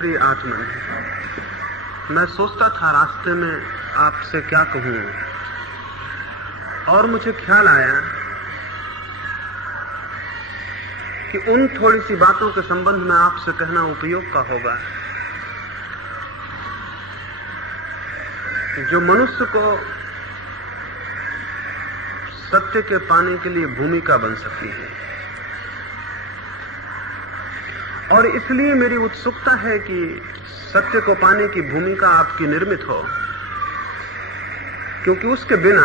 प्रिय आत्मन, मैं सोचता था रास्ते में आपसे क्या कहूं, और मुझे ख्याल आया कि उन थोड़ी सी बातों के संबंध में आपसे कहना उपयोग का होगा जो मनुष्य को सत्य के पाने के लिए भूमिका बन सकती है। और इसलिए मेरी उत्सुकता है कि सत्य को पाने की भूमिका आपकी निर्मित हो, क्योंकि उसके बिना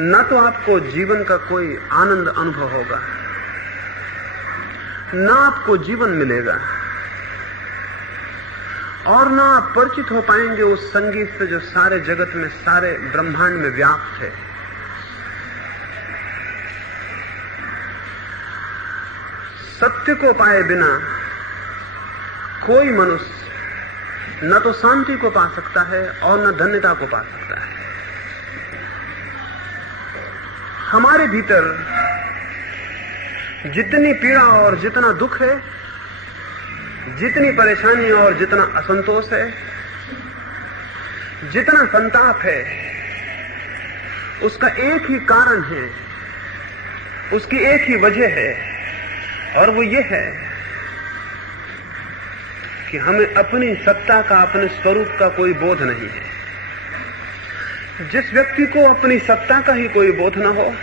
न तो आपको जीवन का कोई आनंद अनुभव होगा, न आपको जीवन मिलेगा, और न आप परिचित हो पाएंगे उस संगीत से जो सारे जगत में, सारे ब्रह्मांड में व्याप्त है। सत्य को पाए बिना कोई मनुष्य न तो शांति को पा सकता है और न धन्यता को पा सकता है। हमारे भीतर जितनी पीड़ा और जितना दुख है, जितनी परेशानी और जितना असंतोष है, जितना संताप है, उसका एक ही कारण है, उसकी एक ही वजह है, और वो ये है कि हमें अपनी सत्ता का, अपने स्वरूप का कोई बोध नहीं है। जिस व्यक्ति को अपनी सत्ता का ही कोई बोध न हो,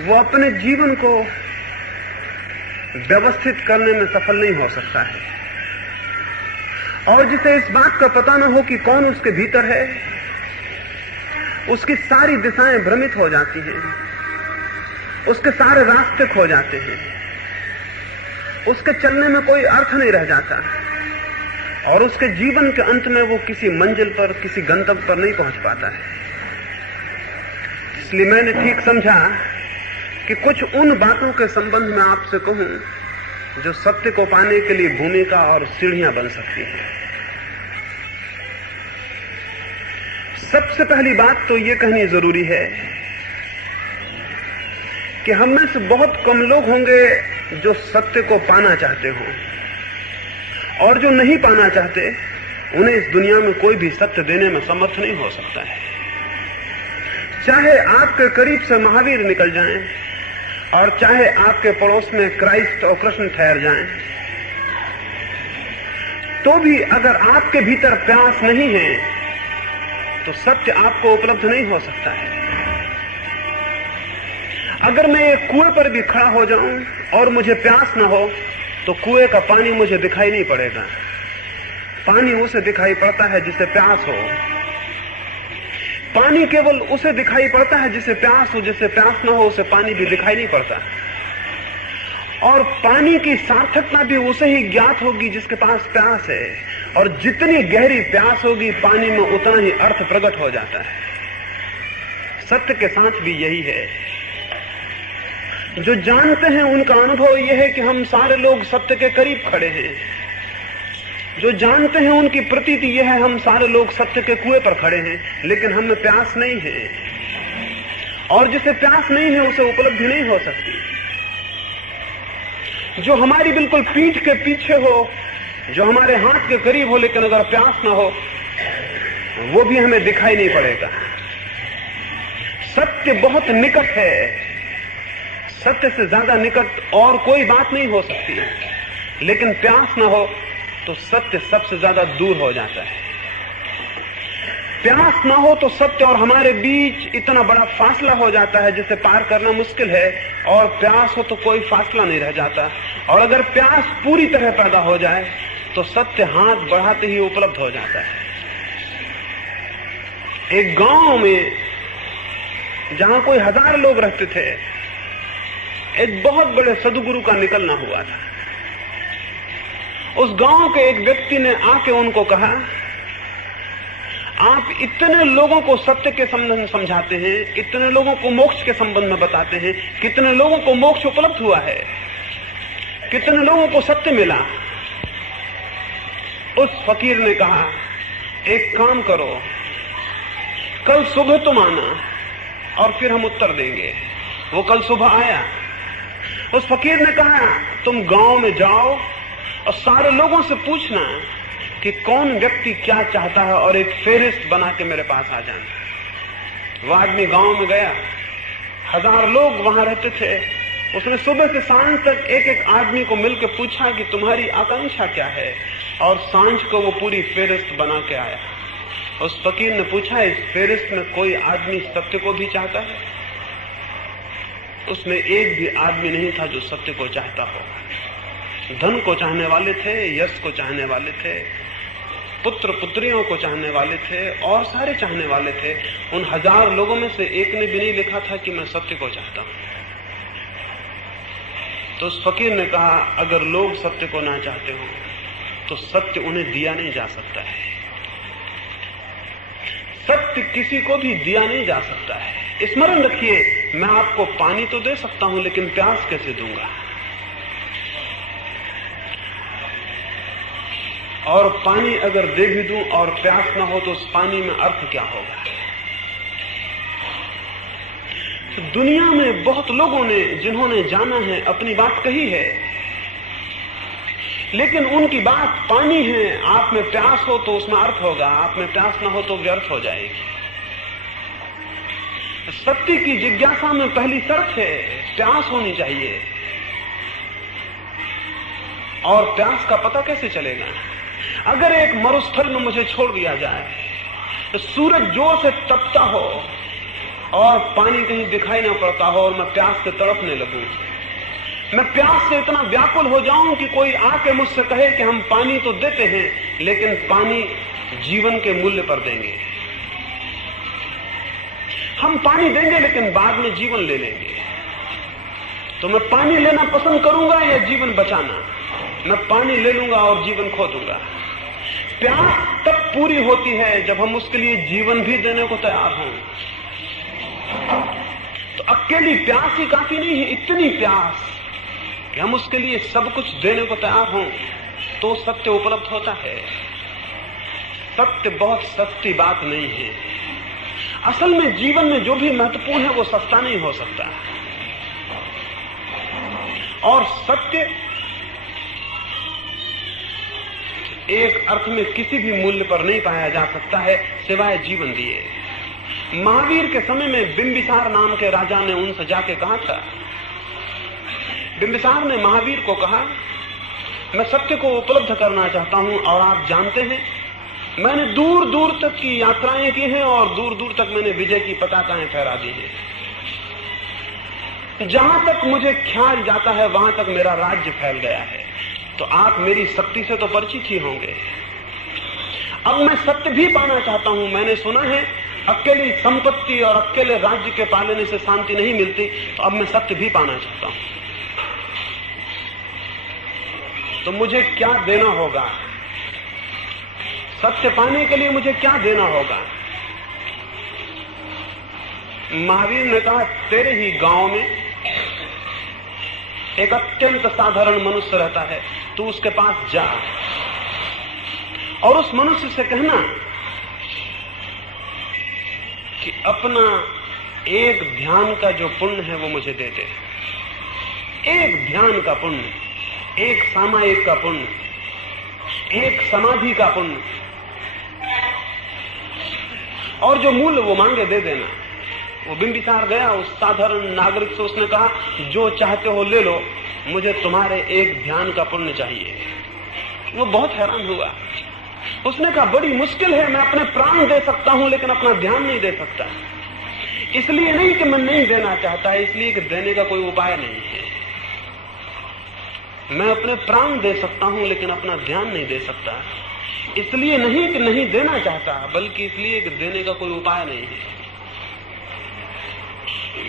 वो अपने जीवन को व्यवस्थित करने में सफल नहीं हो सकता है। और जिसे इस बात का पता न हो कि कौन उसके भीतर है, उसकी सारी दिशाएं भ्रमित हो जाती हैं, उसके सारे रास्ते खो जाते हैं, उसके चलने में कोई अर्थ नहीं रह जाता, और उसके जीवन के अंत में वो किसी मंजिल पर, किसी गंतव्य पर नहीं पहुंच पाता है। इसलिए मैंने ठीक समझा कि कुछ उन बातों के संबंध में आपसे कहूं जो सत्य को पाने के लिए भूमिका और सीढ़ियां बन सकती हैं। सबसे पहली बात तो ये कहनी जरूरी है कि हम में से बहुत कम लोग होंगे जो सत्य को पाना चाहते हो, और जो नहीं पाना चाहते उन्हें इस दुनिया में कोई भी सत्य देने में समर्थ नहीं हो सकता है। चाहे आपके करीब से महावीर निकल जाएं, और चाहे आपके पड़ोस में क्राइस्ट और कृष्ण ठहर जाएं, तो भी अगर आपके भीतर प्यास नहीं है तो सत्य आपको उपलब्ध नहीं हो सकता है। अगर मैं एक कुएं पर भी खड़ा हो जाऊं और मुझे प्यास न हो, तो कुएं का पानी मुझे दिखाई नहीं पड़ेगा। पानी उसे दिखाई पड़ता है जिसे प्यास हो। पानी केवल उसे दिखाई पड़ता है जिसे प्यास हो, जिसे प्यास न हो उसे पानी भी दिखाई नहीं पड़ता। और पानी की सार्थकता भी उसे ही ज्ञात होगी जिसके पास प्यास है, और जितनी गहरी प्यास होगी पानी में उतना ही अर्थ प्रकट हो जाता है। सत्य के साथ भी यही है। जो जानते हैं उनका अनुभव यह है कि हम सारे लोग सत्य के करीब खड़े हैं। जो जानते हैं उनकी प्रतीति यह है हम सारे लोग सत्य के कुएं पर खड़े हैं, लेकिन हमें प्यास नहीं है, और जिसे प्यास नहीं है उसे उपलब्धि नहीं हो सकती। जो हमारी बिल्कुल पीठ के पीछे हो, जो हमारे हाथ के करीब हो, लेकिन अगर प्यास ना हो वो भी हमें दिखाई नहीं पड़ेगा। सत्य बहुत निकट है, सत्य से ज्यादा निकट और कोई बात नहीं हो सकती है, लेकिन प्यास ना हो तो सत्य सबसे ज्यादा दूर हो जाता है। प्यास ना हो तो सत्य और हमारे बीच इतना बड़ा फासला हो जाता है जिसे पार करना मुश्किल है, और प्यास हो तो कोई फासला नहीं रह जाता। और अगर प्यास पूरी तरह पैदा हो जाए तो सत्य हाथ बढ़ाते ही उपलब्ध हो जाता है। एक गांव में जहां कोई 1000 लोग रहते थे, एक बहुत बड़े सदगुरु का निकलना हुआ था। उस गांव के एक व्यक्ति ने आके उनको कहा, आप इतने लोगों को सत्य के संबंध में समझाते हैं, इतने लोगों को मोक्ष के संबंध में बताते हैं, कितने लोगों को मोक्ष उपलब्ध हुआ है, कितने लोगों को सत्य मिला। उस फकीर ने कहा, एक काम करो, कल सुबह तुम आना और फिर हम उत्तर देंगे। वो कल सुबह आया। उस फकीर ने कहा, तुम गांव में जाओ और सारे लोगों से पूछना कि कौन व्यक्ति क्या चाहता है और एक फेहरिस्त बना के मेरे पास आ जाना। वो आदमी गांव में गया, 1000 लोग वहां रहते थे। उसने सुबह से सांझ तक एक एक आदमी को मिलकर पूछा कि तुम्हारी आकांक्षा क्या है, और सांझ को वो पूरी फेहरिस्त बना के आया। उस फकीर ने पूछा, इस फेहरिस्त में कोई आदमी सत्य को भी चाहता है? उसमें एक भी आदमी नहीं था जो सत्य को चाहता हो। धन को चाहने वाले थे, यश को चाहने वाले थे, पुत्र पुत्रियों को चाहने वाले थे, और सारे चाहने वाले थे। उन 1000 लोगों में से एक ने भी नहीं लिखा था कि मैं सत्य को चाहता हूं। तो उस फकीर ने कहा, अगर लोग सत्य को ना चाहते हो तो सत्य उन्हें दिया नहीं जा सकता है। सत्य किसी को भी दिया नहीं जा सकता है। स्मरण रखिए, मैं आपको पानी तो दे सकता हूं, लेकिन प्यास कैसे दूंगा? और पानी अगर दे भी दूं और प्यास ना हो तो उस पानी में अर्थ क्या होगा? तो दुनिया में बहुत लोगों ने, जिन्होंने जाना है, अपनी बात कही है, लेकिन उनकी बात पानी है। आप में प्यास हो तो उसमें अर्थ होगा, आप में प्यास ना हो तो व्यर्थ हो जाएगी। सत्य की जिज्ञासा में पहली शर्त है प्यास होनी चाहिए। और प्यास का पता कैसे चलेगा? अगर एक मरुस्थल में मुझे छोड़ दिया जाए, तो सूरज जोर से तपता हो और पानी कहीं दिखाई ना पड़ता हो और मैं प्यास से तड़पने लगूं, मैं प्यास से इतना व्याकुल हो जाऊं कि कोई आके मुझसे कहे कि हम पानी तो देते हैं, लेकिन पानी जीवन के मूल्य पर देंगे। हम पानी देंगे लेकिन बाद में जीवन ले लेंगे। तो मैं पानी लेना पसंद करूंगा या जीवन बचाना? मैं पानी ले लूंगा और जीवन खो दूंगा। प्यास तब पूरी होती है जब हम उसके लिए जीवन भी देने को तैयार हों। तो अकेली प्यास ही काफी नहीं है, इतनी प्यास कि हम उसके लिए सब कुछ देने को तैयार हों, तो सत्य उपलब्ध होता है। सत्य बहुत सस्ती बात नहीं है। असल में जीवन में जो भी महत्वपूर्ण है वो सस्ता नहीं हो सकता। और सत्य एक अर्थ में किसी भी मूल्य पर नहीं पाया जा सकता है सिवाय जीवन दिए। महावीर के समय में बिंबिसार नाम के राजा ने उनसे जाके कहा था, बिंबिसार ने महावीर को कहा, मैं सत्य को उपलब्ध करना चाहता हूं और आप जानते हैं मैंने दूर दूर तक की यात्राएं की हैं और दूर दूर तक मैंने विजय की पताकाएं फहरा दी हैं। जहां तक मुझे ख्याल जाता है वहां तक मेरा राज्य फैल गया है। तो आप मेरी शक्ति से तो परिचित ही होंगे। अब मैं सत्य भी पाना चाहता हूं। मैंने सुना है अकेली संपत्ति और अकेले राज्य के पालने से शांति नहीं मिलती, तो अब मैं सत्य भी पाना चाहता हूं। तो मुझे क्या देना होगा? सत्य पाने के लिए मुझे क्या देना होगा? महावीर ने कहा, तेरे ही गांव में एक अत्यंत साधारण मनुष्य रहता है, तू उसके पास जा और उस मनुष्य से कहना कि अपना एक ध्यान का जो पुण्य है वो मुझे दे दे। एक ध्यान का पुण्य, एक सामायिक का पुण्य, एक समाधि का पुण्य, और जो मूल्य वो मांगे दे देना। वो बिंबिसार गया उस साधारण नागरिक से, उसने कहा, जो चाहते हो ले लो, मुझे तुम्हारे एक ध्यान का पुण्य चाहिए। वो बहुत हैरान हुआ। उसने कहा, बड़ी मुश्किल है, मैं अपने प्राण दे सकता हूं लेकिन अपना ध्यान नहीं दे सकता। इसलिए नहीं कि मैं नहीं देना चाहता, इसलिए कि देने का कोई उपाय नहीं है। मैं अपने प्राण दे सकता हूं लेकिन अपना ध्यान नहीं दे सकता। इसलिए नहीं कि नहीं देना चाहता, बल्कि इसलिए कि देने का कोई उपाय नहीं है।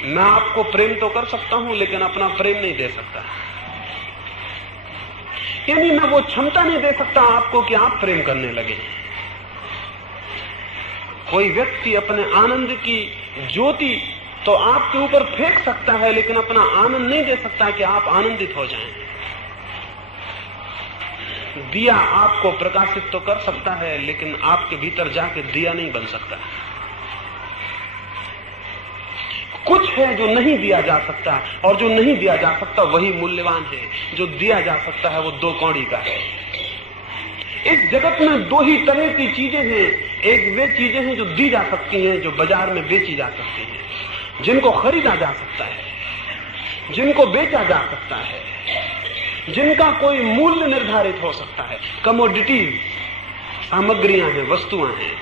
मैं आपको प्रेम तो कर सकता हूं लेकिन अपना प्रेम नहीं दे सकता। यानी मैं वो क्षमता नहीं दे सकता आपको कि आप प्रेम करने लगे। कोई व्यक्ति अपने आनंद की ज्योति तो आपके ऊपर फेंक सकता है, लेकिन अपना आनंद नहीं दे सकता कि आप आनंदित हो जाएं। दिया आपको प्रकाशित तो कर सकता है, लेकिन आपके भीतर जाके दिया नहीं बन सकता। कुछ है जो नहीं दिया जा सकता, और जो नहीं दिया जा सकता वही मूल्यवान है। जो दिया जा सकता है वो 2 कौड़ी का है। इस जगत में 2 ही तरह की चीजें हैं। एक वे चीजें हैं जो दी जा सकती हैं, जो बाजार में बेची जा सकती हैं, जिनको खरीदा जा सकता है, जिनको बेचा जा सकता है, जिनका कोई मूल्य निर्धारित हो सकता है। कमोडिटीज, सामग्रियां हैं, वस्तुएं हैं।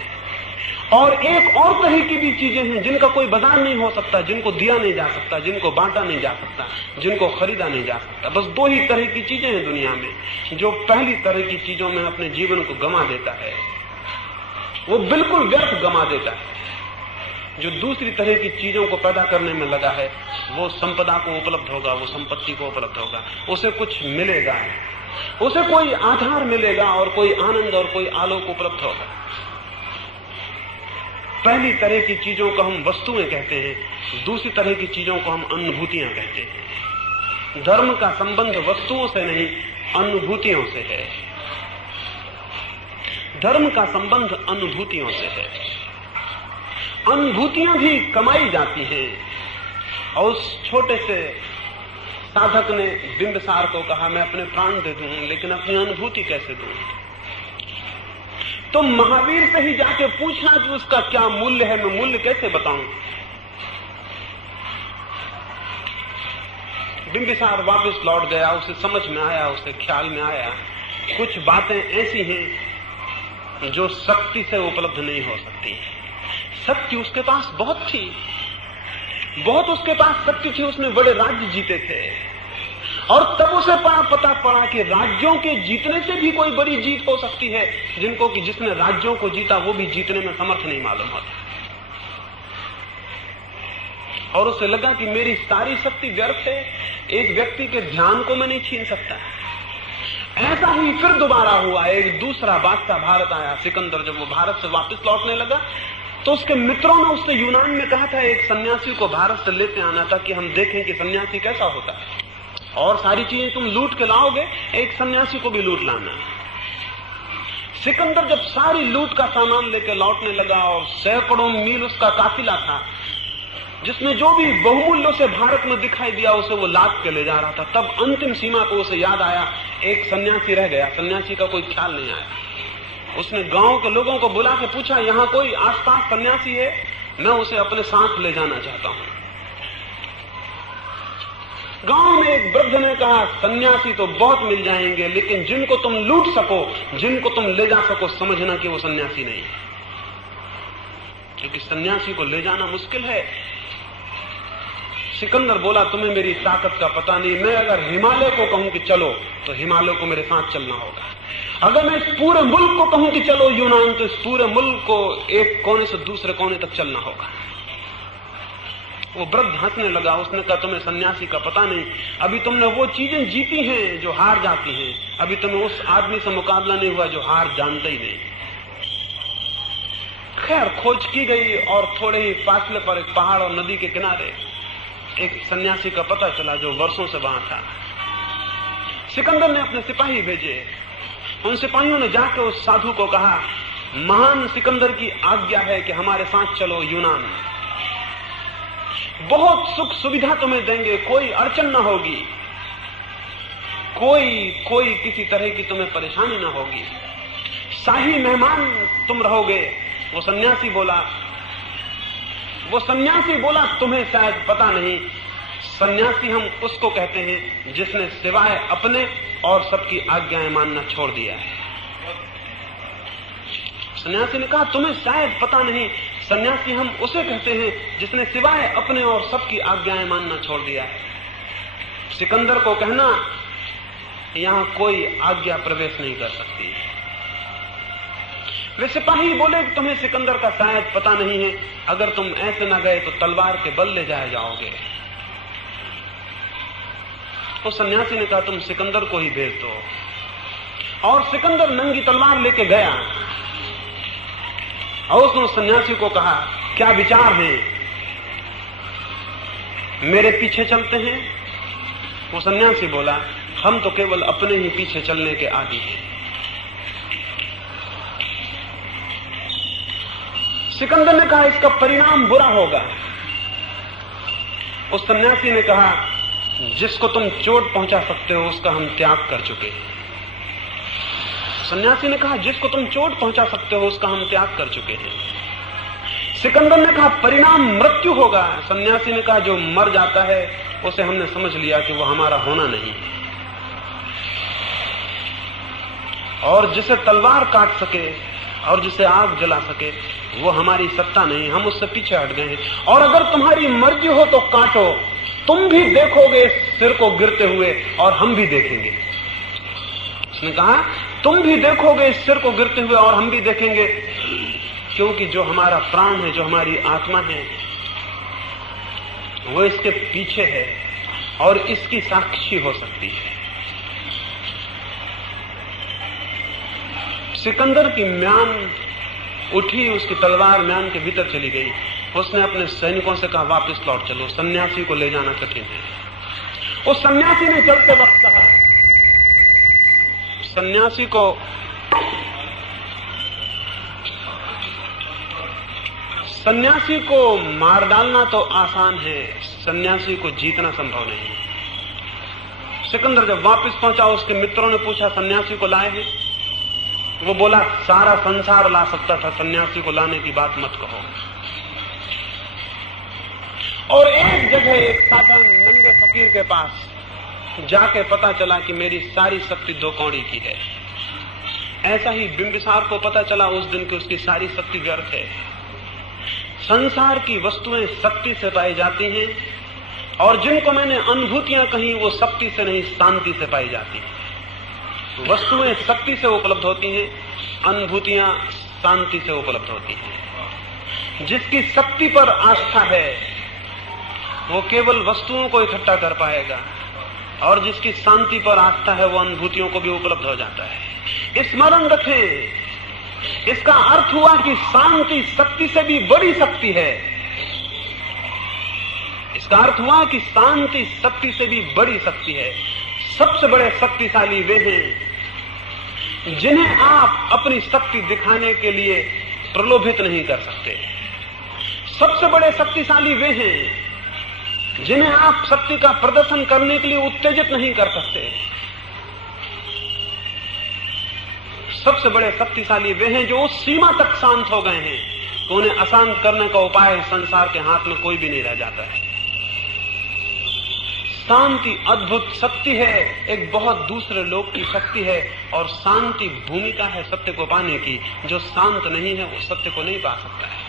और एक और तरह की भी चीजें हैं जिनका कोई बाजार नहीं हो सकता, जिनको दिया नहीं जा सकता, जिनको बांटा नहीं जा सकता, जिनको खरीदा नहीं जा सकता। बस 2 ही तरह की चीजें हैं दुनिया में। जो पहली तरह की चीजों में अपने जीवन को गंवा देता है वो बिल्कुल व्यर्थ गंवा देता है। जो दूसरी तरह की चीजों को पैदा करने में लगा है वो संपदा को उपलब्ध होगा, वो संपत्ति को उपलब्ध होगा, उसे कुछ मिलेगा, उसे कोई आधार मिलेगा और कोई आनंद और कोई आलोक उपलब्ध होगा। पहली तरह की चीजों को हम वस्तुएं कहते हैं, दूसरी तरह की चीजों को हम अनुभूतियां कहते हैं। धर्म का संबंध वस्तुओं से नहीं, अनुभूतियों से है। धर्म का संबंध अनुभूतियों से है। अनुभूतियां भी कमाई जाती हैं। और उस छोटे से साधक ने बिंबिसार को कहा, मैं अपने प्राण दे दूं लेकिन अपनी अनुभूति कैसे दूं? तो महावीर से ही जाके पूछना कि उसका क्या मूल्य है, मैं मूल्य कैसे बताऊं? बिंबिसार वापस लौट गया। उसे समझ में आया, उसे ख्याल में आया कुछ बातें ऐसी हैं जो शक्ति से उपलब्ध नहीं हो सकती। शक्ति उसके पास बहुत थी, बहुत उसके पास शक्ति थी, उसने बड़े राज्य जीते थे। और तब उसे पता पड़ा कि राज्यों के जीतने से भी कोई बड़ी जीत हो सकती है, जिनको कि जिसने राज्यों को जीता वो भी जीतने में समर्थ नहीं मालूम होता। और उसे लगा कि मेरी सारी शक्ति व्यर्थ है, एक व्यक्ति के ध्यान को मैं नहीं छीन सकता। ऐसा ही फिर दोबारा हुआ। एक दूसरा बादशाह भारत आया, सिकंदर। जब वो भारत से वापस लौटने लगा तो उसके मित्रों ने उससे यूनान में कहा था एक सन्यासी को भारत से लेते आना था कि हम देखें कि सन्यासी कैसा होता है, और सारी चीजें तुम लूट के लाओगे, एक सन्यासी को भी लूट लाना। सिकंदर जब सारी लूट का सामान लेके लौटने लगा और सैकड़ों मील उसका काफिला था, जिसमें जो भी बहुमूल्य से भारत में दिखाई दिया उसे वो लाद के ले जा रहा था, तब अंतिम सीमा को उसे याद आया एक सन्यासी रह गया। सन्यासी का कोई ख्याल नहीं आया। उसने गांव के लोगों को बुला के पूछा, यहां कोई आसपास सन्यासी है? मैं उसे अपने साथ ले जाना चाहता हूं। गांव में एक वृद्ध ने कहा, सन्यासी तो बहुत मिल जाएंगे, लेकिन जिनको तुम लूट सको, जिनको तुम ले जा सको, समझना कि वो सन्यासी नहीं है, क्योंकि सन्यासी को ले जाना मुश्किल है। सिकंदर बोला, तुम्हें मेरी ताकत का पता नहीं। मैं अगर हिमालय को कहूं कि चलो तो हिमालय को मेरे साथ चलना होगा। अगर मैं इस पूरे मुल्क को कहूं कि चलो यूनान, तो इस पूरे मुल्क को एक कोने से दूसरे कोने तक चलना होगा। वो वृद्ध हंसने लगा। उसने कहा, तुम्हें सन्यासी का पता नहीं, अभी तुमने वो चीजें जीती हैं जो हार जाती हैं, अभी तुम्हें उस आदमी से मुकाबला नहीं हुआ जो हार जानता ही नहीं। खैर खोज की गई और थोड़े ही फासले पर एक पहाड़ और नदी के किनारे एक सन्यासी का पता चला जो वर्षों से वहां था। सिकंदर ने अपने सिपाही भेजे। उन सिपाहियों ने जाकर उस साधु को कहा, महान सिकंदर की आज्ञा है कि हमारे साथ चलो यूनान, बहुत सुख सुविधा तुम्हें देंगे, कोई अड़चन ना होगी, कोई किसी तरह की तुम्हें परेशानी ना होगी, शाही मेहमान तुम रहोगे। वो सन्यासी बोला, तुम्हें शायद पता नहीं, सन्यासी हम उसको कहते हैं जिसने सिवाय अपने और सबकी आज्ञाएं मानना छोड़ दिया है। सन्यासी ने कहा, तुम्हें शायद पता नहीं, सन्यासी हम उसे कहते हैं जिसने सिवाय अपने और सबकी आज्ञाएं मानना छोड़ दिया है। सिकंदर को कहना, यहां कोई आज्ञा प्रवेश नहीं कर सकती। वे सिपाही बोले कि तुम्हें सिकंदर का शायद पता नहीं है, अगर तुम ऐसे न गए तो तलवार के बल ले जाए जाओगे। तो सन्यासी ने कहा, तुम सिकंदर को ही भेज दो। और सिकंदर नंगी तलवार लेके गया और उसने सन्यासी को कहा, क्या विचार है, मेरे पीछे चलते हैं? वो सन्यासी बोला, हम तो केवल अपने ही पीछे चलने के आदी हैं। सिकंदर ने कहा, इसका परिणाम बुरा होगा। उस सन्यासी ने कहा, जिसको तुम चोट पहुंचा सकते हो उसका हम त्याग कर चुके हैं। सन्यासी ने कहा, जिसको तुम चोट पहुंचा सकते हो उसका हम त्याग कर चुके हैं। सिकंदर ने कहा, परिणाम मृत्यु होगा। सन्यासी ने कहा, जो मर जाता है उसे हमने समझ लिया कि वो हमारा होना नहीं है, और जिसे तलवार काट सके और जिसे आग जला सके वो हमारी सत्ता नहीं, हम उससे पीछे हट गए हैं। और अगर तुम्हारी मर्जी हो तो काटो, तुम भी देखोगे सिर को गिरते हुए और हम भी देखेंगे। उसने कहा, तुम भी देखोगे इस सिर को गिरते हुए और हम भी देखेंगे, क्योंकि जो हमारा प्राण है, जो हमारी आत्मा है, वो इसके पीछे है और इसकी साक्षी हो सकती है। सिकंदर की म्यान उठी, उसकी तलवार म्यान के भीतर चली गई। उसने अपने सैनिकों से कहा, वापस लौट चलो, सन्यासी को ले जाना कठिन है। उस सन्यासी ने चलते वक्त कहा, सन्यासी को मार डालना तो आसान है, सन्यासी को जीतना संभव नहीं। सिकंदर जब वापस पहुंचा, उसके मित्रों ने पूछा, सन्यासी को लाए हैं? वो बोला, सारा संसार ला सकता था, सन्यासी को लाने की बात मत कहो। और एक जगह एक साधारण नंगे फकीर के पास जाके पता चला कि मेरी सारी शक्ति 2 कौड़ी की है। ऐसा ही बिंबिसार को पता चला उस दिन कि उसकी सारी शक्ति व्यर्थ है। संसार की वस्तुएं शक्ति से पाई जाती हैं, और जिनको मैंने अनुभूतियां कही वो शक्ति से नहीं, शांति से पाई जाती हैं। वस्तुएं शक्ति से उपलब्ध होती हैं, अनुभूतियां शांति से उपलब्ध होती हैं। जिसकी शक्ति पर आस्था है वो केवल वस्तुओं को इकट्ठा कर पाएगा, और जिसकी शांति पर आस्था है वो अनुभूतियों को भी उपलब्ध हो जाता है। स्मरण रखें, इसका अर्थ हुआ कि शांति शक्ति से भी बड़ी शक्ति है। इसका अर्थ हुआ कि शांति शक्ति से भी बड़ी शक्ति है। सबसे बड़े शक्तिशाली वे हैं जिन्हें आप अपनी शक्ति दिखाने के लिए प्रलोभित नहीं कर सकते। सबसे बड़े शक्तिशाली वे हैं जिन्हें आप शक्ति का प्रदर्शन करने के लिए उत्तेजित नहीं कर सकते। सबसे बड़े शक्तिशाली वे हैं जो उस सीमा तक शांत हो गए हैं तो उन्हें अशांत करने का उपाय संसार के हाथ में कोई भी नहीं रह जाता है। शांति अद्भुत शक्ति है, एक बहुत दूसरे लोक की शक्ति है, और शांति भूमिका है सत्य को पाने की। जो शांत नहीं है वो सत्य को नहीं पा सकता है।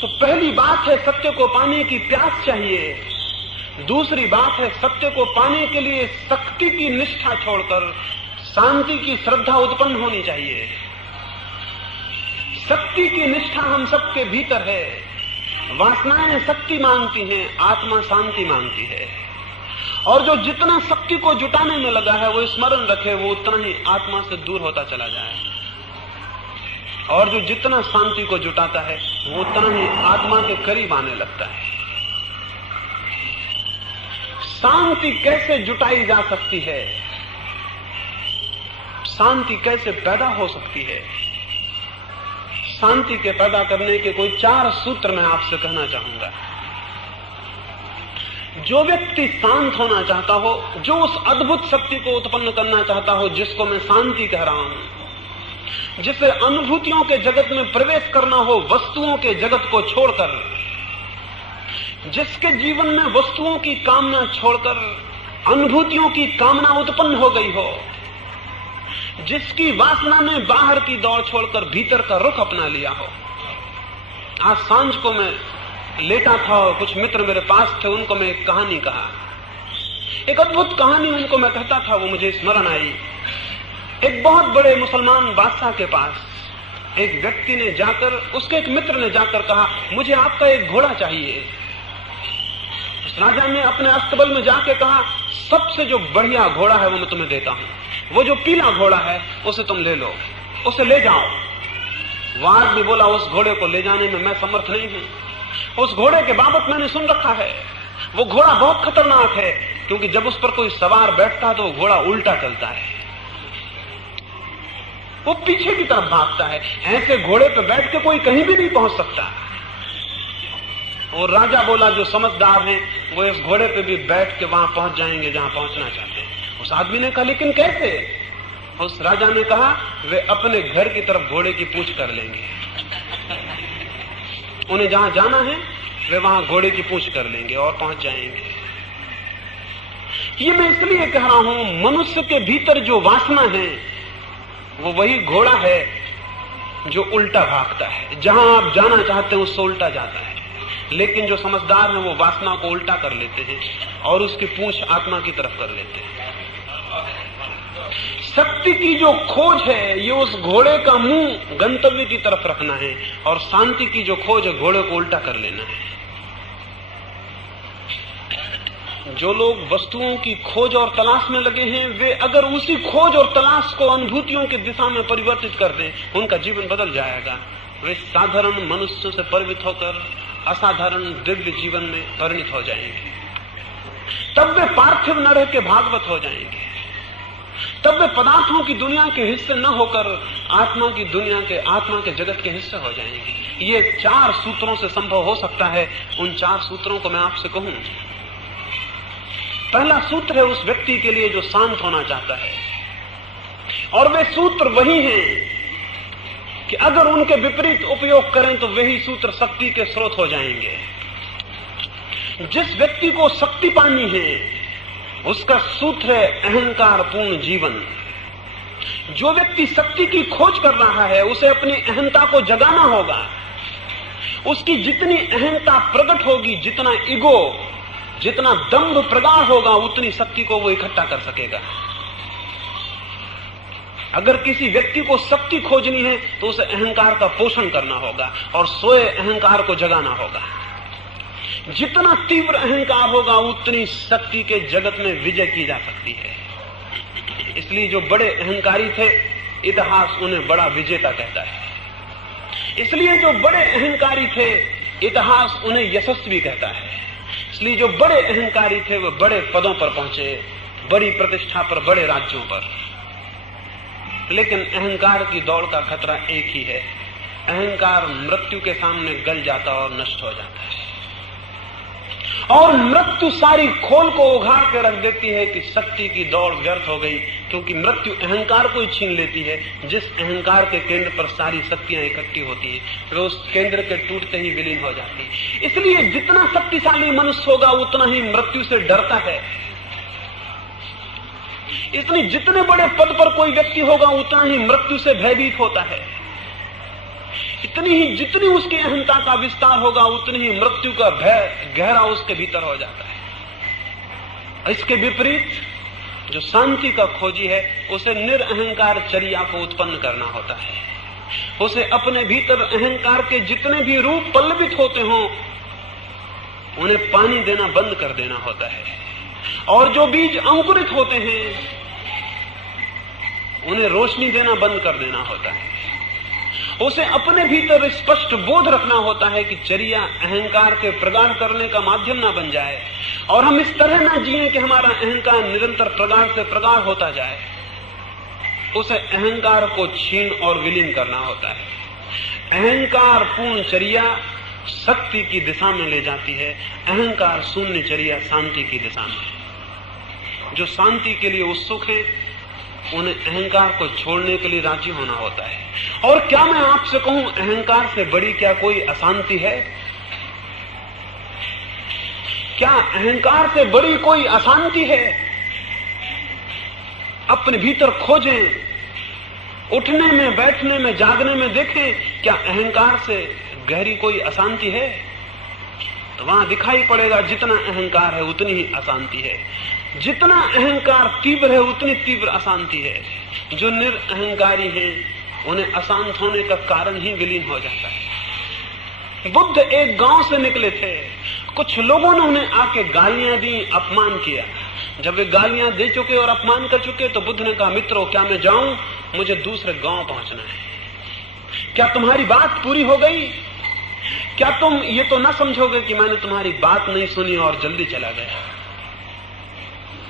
तो पहली बात है सत्य को पाने की प्यास चाहिए। दूसरी बात है सत्य को पाने के लिए शक्ति की निष्ठा छोड़कर शांति की श्रद्धा उत्पन्न होनी चाहिए। शक्ति की निष्ठा हम सबके भीतर है। वासनाएं शक्ति मांगती हैं, आत्मा शांति मांगती है। और जो जितना शक्ति को जुटाने में लगा है वो स्मरण रखे, वो उतना ही आत्मा से दूर होता चला जाए। और जो जितना शांति को जुटाता है वो उतना ही आत्मा के करीब आने लगता है। शांति कैसे जुटाई जा सकती है, शांति कैसे पैदा हो सकती है? शांति के पैदा करने के कोई 4 सूत्र मैं आपसे कहना चाहूंगा। जो व्यक्ति शांत होना चाहता हो, जो उस अद्भुत शक्ति को उत्पन्न करना चाहता हो जिसको मैं शांति कह रहा हूं, जिसे अनुभूतियों के जगत में प्रवेश करना हो वस्तुओं के जगत को छोड़कर, जिसके जीवन में वस्तुओं की कामना छोड़कर अनुभूतियों की कामना उत्पन्न हो गई हो, जिसकी वासना ने बाहर की दौड़ छोड़कर भीतर का रुख अपना लिया हो। आज सांझ को मैं लेटा था और कुछ मित्र मेरे पास थे, उनको मैं एक कहानी कहा। एक अद्भुत कहानी उनको मैं कहता था, वो मुझे स्मरण आई। एक बहुत बड़े मुसलमान बादशाह के पास एक व्यक्ति ने जाकर, उसके एक मित्र ने जाकर कहा, मुझे आपका एक घोड़ा चाहिए। उस राजा ने अपने अस्तबल में जाके कहा, सबसे जो बढ़िया घोड़ा है वो मैं तुम्हें देता हूं, वो जो पीला घोड़ा है उसे तुम ले लो, उसे ले जाओ। वो आदमी बोला, उस घोड़े को ले जाने में मैं समर्थ नहीं हूं। उस घोड़े के बाबत मैंने सुन रखा है, वो घोड़ा बहुत खतरनाक है, क्योंकि जब उस पर कोई सवार बैठता है तो वो घोड़ा उल्टा चलता है, वो पीछे की तरफ भागता है। ऐसे घोड़े पर बैठ के कोई कहीं भी नहीं पहुंच सकता। और राजा बोला जो समझदार हैं वो इस घोड़े पे भी बैठ के वहां पहुंच जाएंगे जहां पहुंचना चाहते हैं। उस आदमी ने कहा लेकिन कैसे? उस राजा ने कहा वे अपने घर की तरफ घोड़े की पूंछ कर लेंगे, उन्हें जहां जाना है वे वहां घोड़े की पूंछ कर लेंगे और पहुंच जाएंगे। ये मैं इसलिए कह रहा हूं, मनुष्य के भीतर जो वासना है वो वही घोड़ा है जो उल्टा भागता है, जहां आप जाना चाहते हैं उससे उल्टा जाता है। लेकिन जो समझदार है वो वासना को उल्टा कर लेते हैं और उसकी पूंछ आत्मा की तरफ कर लेते हैं। शक्ति की जो खोज है ये उस घोड़े का मुंह गंतव्य की तरफ रखना है, और शांति की जो खोज है घोड़े को उल्टा कर लेना है। जो लोग वस्तुओं की खोज और तलाश में लगे हैं वे अगर उसी खोज और तलाश को अनुभूतियों की दिशा में परिवर्तित कर दें, उनका जीवन बदल जाएगा। वे साधारण मनुष्यों से परिवित होकर असाधारण दिव्य जीवन में परिणित हो जाएंगे। तब वे पार्थिव न रह के भागवत हो जाएंगे। तब वे पदार्थों की दुनिया के हिस्से न होकर आत्मा की दुनिया के, आत्मा के जगत के हिस्से हो जाएंगे। ये 4 सूत्रों से संभव हो सकता है। उन 4 सूत्रों को मैं आपसे कहूं। पहला सूत्र है उस व्यक्ति के लिए जो शांत होना चाहता है, और वे सूत्र वही हैं कि अगर उनके विपरीत उपयोग करें तो वही सूत्र शक्ति के स्रोत हो जाएंगे। जिस व्यक्ति को शक्ति पानी है उसका सूत्र है अहंकार पूर्ण जीवन। जो व्यक्ति शक्ति की खोज कर रहा है उसे अपनी अहंता को जगाना होगा। उसकी जितनी अहंता प्रकट होगी, जितना ईगो, जितना दंभ प्रगाढ़ होगा, उतनी शक्ति को वो इकट्ठा कर सकेगा। अगर किसी व्यक्ति को शक्ति खोजनी है तो उसे अहंकार का पोषण करना होगा और सोए अहंकार को जगाना होगा। जितना तीव्र अहंकार होगा उतनी शक्ति के जगत में विजय की जा सकती है। इसलिए जो बड़े अहंकारी थे इतिहास उन्हें बड़ा विजेता कहता है। इसलिए जो बड़े अहंकारी थे इतिहास उन्हें यशस्वी कहता है। इसलिए जो बड़े अहंकारी थे वो बड़े पदों पर पहुंचे, बड़ी प्रतिष्ठा पर, बड़े राज्यों पर। लेकिन अहंकार की दौड़ का खतरा एक ही है, अहंकार मृत्यु के सामने गल जाता और नष्ट हो जाता है। और मृत्यु सारी खोल को उघाड़ के रख देती है कि शक्ति की दौड़ व्यर्थ हो गई, क्योंकि मृत्यु अहंकार को ही छीन लेती है। जिस अहंकार के केंद्र पर सारी शक्तियां इकट्ठी होती है वे उस केंद्र के टूटते ही विलीन हो जाती है। इसलिए जितना शक्तिशाली मनुष्य होगा उतना ही मृत्यु से डरता है। इसलिए जितने बड़े पद पर कोई व्यक्ति होगा उतना ही मृत्यु से भयभीत होता है। जितनी उसकी अहंता का विस्तार होगा उतनी ही मृत्यु का भय गहरा उसके भीतर हो जाता है। इसके विपरीत जो शांति का खोजी है उसे निरअहंकार चर्या को उत्पन्न करना होता है। उसे अपने भीतर अहंकार के जितने भी रूप पल्लवित होते हों उन्हें पानी देना बंद कर देना होता है, और जो बीज अंकुरित होते हैं उन्हें रोशनी देना बंद कर देना होता है। उसे अपने भीतर स्पष्ट बोध रखना होता है कि चर्या अहंकार के प्रगाढ़ करने का माध्यम ना बन जाए, और हम इस तरह ना जिए कि हमारा अहंकार निरंतर प्रगाढ़ से प्रगाढ़ होता जाए। उसे अहंकार को छीन और विलीन करना होता है। अहंकार पूर्ण चर्या शक्ति की दिशा में ले जाती है, अहंकार शून्य चर्या शांति की दिशा में। जो शांति के लिए उत्सुक है उन्हें अहंकार को छोड़ने के लिए राजी होना होता है। और क्या मैं आपसे कहूं, अहंकार से बड़ी क्या कोई अशांति है? क्या अहंकार से बड़ी कोई अशांति है? अपने भीतर खोजें, उठने में, बैठने में, जागने में देखें, क्या अहंकार से गहरी कोई अशांति है? तो वहां दिखाई पड़ेगा जितना अहंकार है उतनी ही अशांति है। जितना अहंकार तीव्र है उतनी तीव्र अशांति है। जो निरअहंकारी हैं उन्हें अशांत होने का कारण ही विलीन हो जाता है। बुद्ध एक गांव से निकले थे, कुछ लोगों ने उन्हें आके गालियां दी, अपमान किया। जब वे गालियां दे चुके और अपमान कर चुके तो बुद्ध ने कहा, मित्रों क्या मैं जाऊं? मुझे दूसरे गांव पहुंचना है। क्या तुम्हारी बात पूरी हो गई? क्या तुम ये तो ना समझोगे कि मैंने तुम्हारी बात नहीं सुनी और जल्दी चला गया?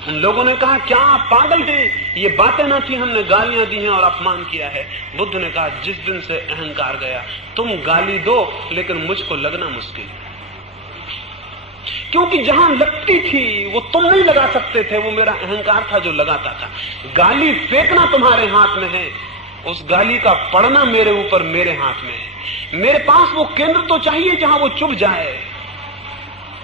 उन लोगों ने कहा, क्या आप पागल हैं? ये बातें ना थी, हमने गालियां दी हैं और अपमान किया है। बुद्ध ने कहा, जिस दिन से अहंकार गया तुम गाली दो लेकिन मुझको लगना मुश्किल है। क्योंकि जहां लगती थी वो तुम नहीं लगा सकते थे, वो मेरा अहंकार था जो लगाता था। गाली फेंकना तुम्हारे हाथ में है, उस गाली का पड़ना मेरे ऊपर, मेरे हाथ में है। मेरे पास वो केंद्र तो चाहिए जहां वो चुभ जाए।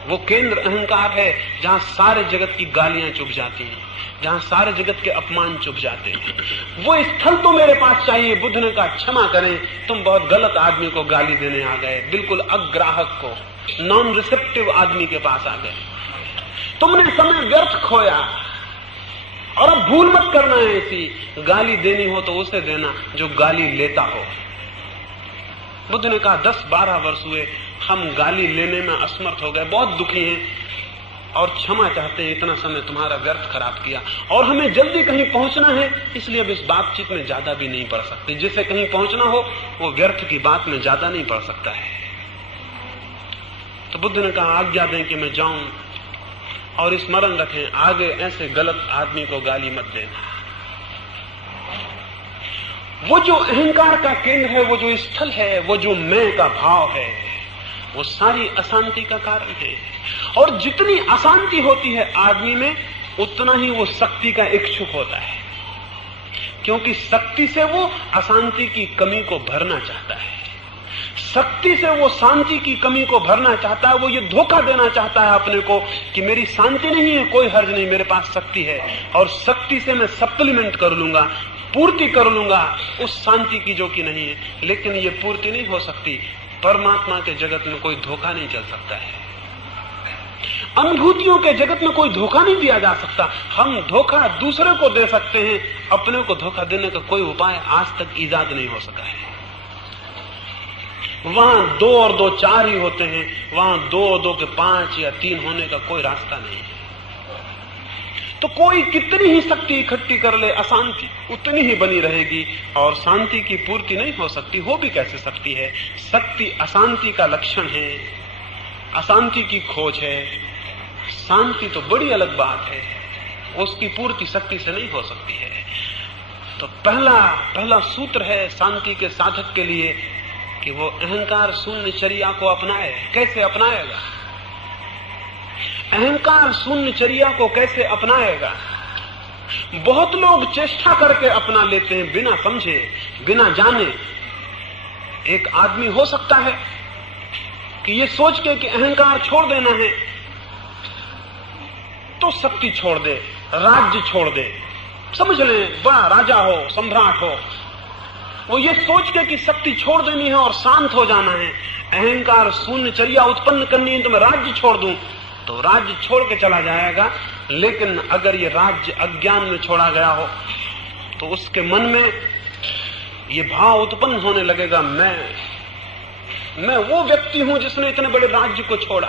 वो केंद्र अहंकार है जहां सारे जगत की गालियां चुभ जाती हैं, जहां सारे जगत के अपमान चुभ जाते हैं। वो स्थल तो मेरे पास चाहिए। बुद्ध ने कहा क्षमा करें, तुम बहुत गलत आदमी को गाली देने आ गए, बिल्कुल अग्राहक को, नॉन रिसेप्टिव आदमी के पास आ गए। तुमने समय व्यर्थ खोया। और अब भूल मत करना है, ऐसी गाली देनी हो तो उसे देना जो गाली लेता हो। बुद्ध ने कहा 10-12 वर्ष हुए, हम गाली लेने में असमर्थ हो गए, बहुत दुखी हैं और क्षमा चाहते हैं, इतना समय तुम्हारा व्यर्थ खराब किया। और हमें जल्दी कहीं पहुंचना है, इसलिए अब इस बातचीत में ज्यादा भी नहीं पड़ सकते। जिसे कहीं पहुंचना हो वो व्यर्थ की बात में ज्यादा नहीं पड़ सकता है। तो बुद्ध ने कहा आज्ञा दें कि मैं जाऊं, और स्मरण रखें आगे ऐसे गलत आदमी को गाली मत देना। वो जो अहंकार का केंद्र है, वो जो स्थल है, वो जो मैं का भाव है, वो सारी अशांति का कारण है। और जितनी अशांति होती है आदमी में, उतना ही वो शक्ति का इच्छुक होता है, क्योंकि शक्ति से वो अशांति की कमी को भरना चाहता है। शक्ति से वो शांति की कमी को भरना चाहता है। वो ये धोखा देना चाहता है अपने को कि मेरी शांति नहीं है, कोई हर्ज नहीं, मेरे पास शक्ति है, और शक्ति से मैं सप्लीमेंट कर लूंगा, पूर्ति कर लूंगा उस शांति की जो कि नहीं है। लेकिन ये पूर्ति नहीं हो सकती। परमात्मा के जगत में कोई धोखा नहीं चल सकता है। अनुभूतियों के जगत में कोई धोखा नहीं दिया जा सकता। हम धोखा दूसरे को दे सकते हैं, अपने को धोखा देने का कोई उपाय आज तक ईजाद नहीं हो सका है। वहां 2 और 2 4 ही होते हैं, वहां 2 और 2 के 5 या 3 होने का कोई रास्ता नहीं है। तो कोई कितनी ही शक्ति इकट्ठी कर ले, अशांति उतनी ही बनी रहेगी और शांति की पूर्ति नहीं हो सकती। हो भी कैसे सकती है? शक्ति अशांति का लक्षण है, अशांति की खोज है। शांति तो बड़ी अलग बात है, उसकी पूर्ति शक्ति से नहीं हो सकती है। तो पहला सूत्र है शांति के साधक के लिए कि वो अहंकार शून्य चर्या को अपनाए। कैसे अपनाएगा? अहंकार शून्य चर्या को कैसे अपनाएगा? बहुत लोग चेष्टा करके अपना लेते हैं, बिना समझे, बिना जाने। एक आदमी हो सकता है कि ये सोच के कि अहंकार छोड़ देना है तो शक्ति छोड़ दे, राज्य छोड़ दे, समझ लें बड़ा राजा हो, सम्राट हो। वो ये सोच के कि शक्ति छोड़ देनी है और शांत हो जाना है, अहंकार शून्य चर्या उत्पन्न करनी है तो मैं राज्य छोड़ दूं, तो राज्य छोड़ के चला जाएगा। लेकिन अगर ये राज्य अज्ञान में छोड़ा गया हो तो उसके मन में ये भाव उत्पन्न होने लगेगा, मैं वो व्यक्ति हूं जिसने इतने बड़े राज्य को छोड़ा।